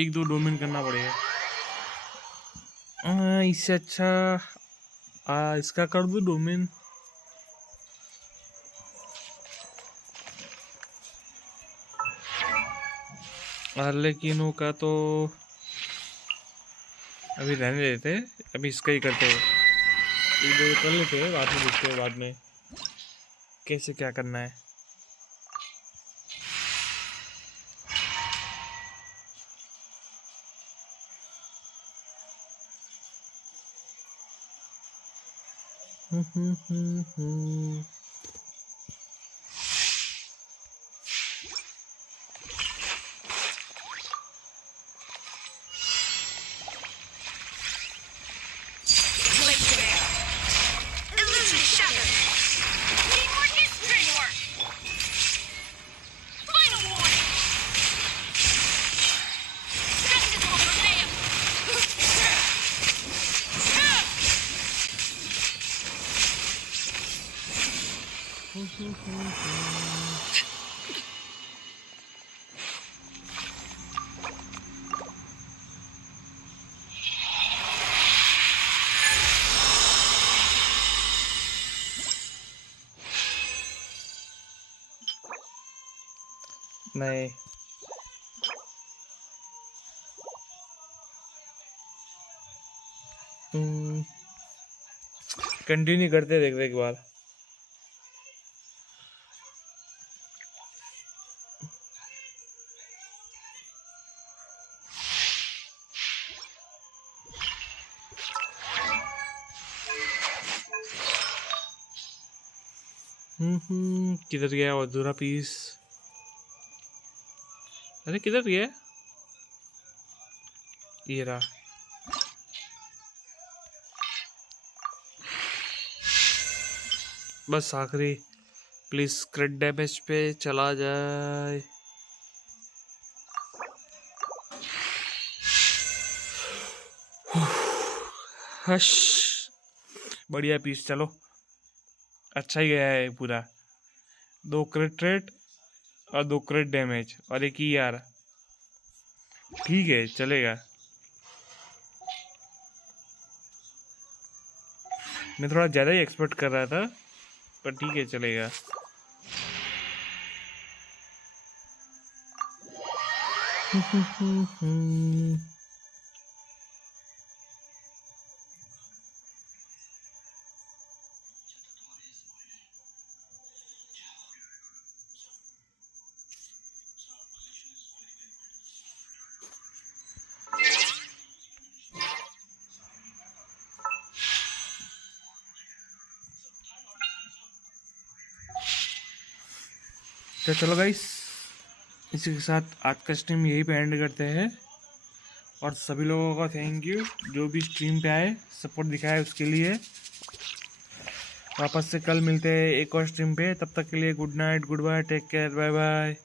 एक दो डोमेन करना पड़ेगा। इससे अच्छा इसका कर दो डोमेन। हार्लेकिनो का तो अभी रहने देते, अभी इसका ही करते हैं। एक दो कर लेते हैं, बाद में देखते हैं बाद में कैसे क्या करना है। नहीं कंटिन्यू करते देखते एक बार। किधर गया अधूरा पीस? अरे किधर गया? ये रहा। बस आखिरी प्लीज क्रिट डैमेज पे चला जाए। हश बढ़िया पीस, चलो अच्छा ही गया है पूरा। 2 क्रिट रेट और 2 क्रिट डैमेज और एक ही यार, ठीक है चलेगा। मैं थोड़ा ज़्यादा ही एक्सपेक्ट कर रहा था पर ठीक है चलेगा। तो चलो गाइस, इसी के साथ आज का स्ट्रीम यहीं पे एंड करते हैं। और सभी लोगों का थैंक यू जो भी स्ट्रीम पे आए, सपोर्ट दिखाए उसके लिए। वापस से कल मिलते हैं एक और स्ट्रीम पे, तब तक के लिए good night, goodbye, take care, bye bye.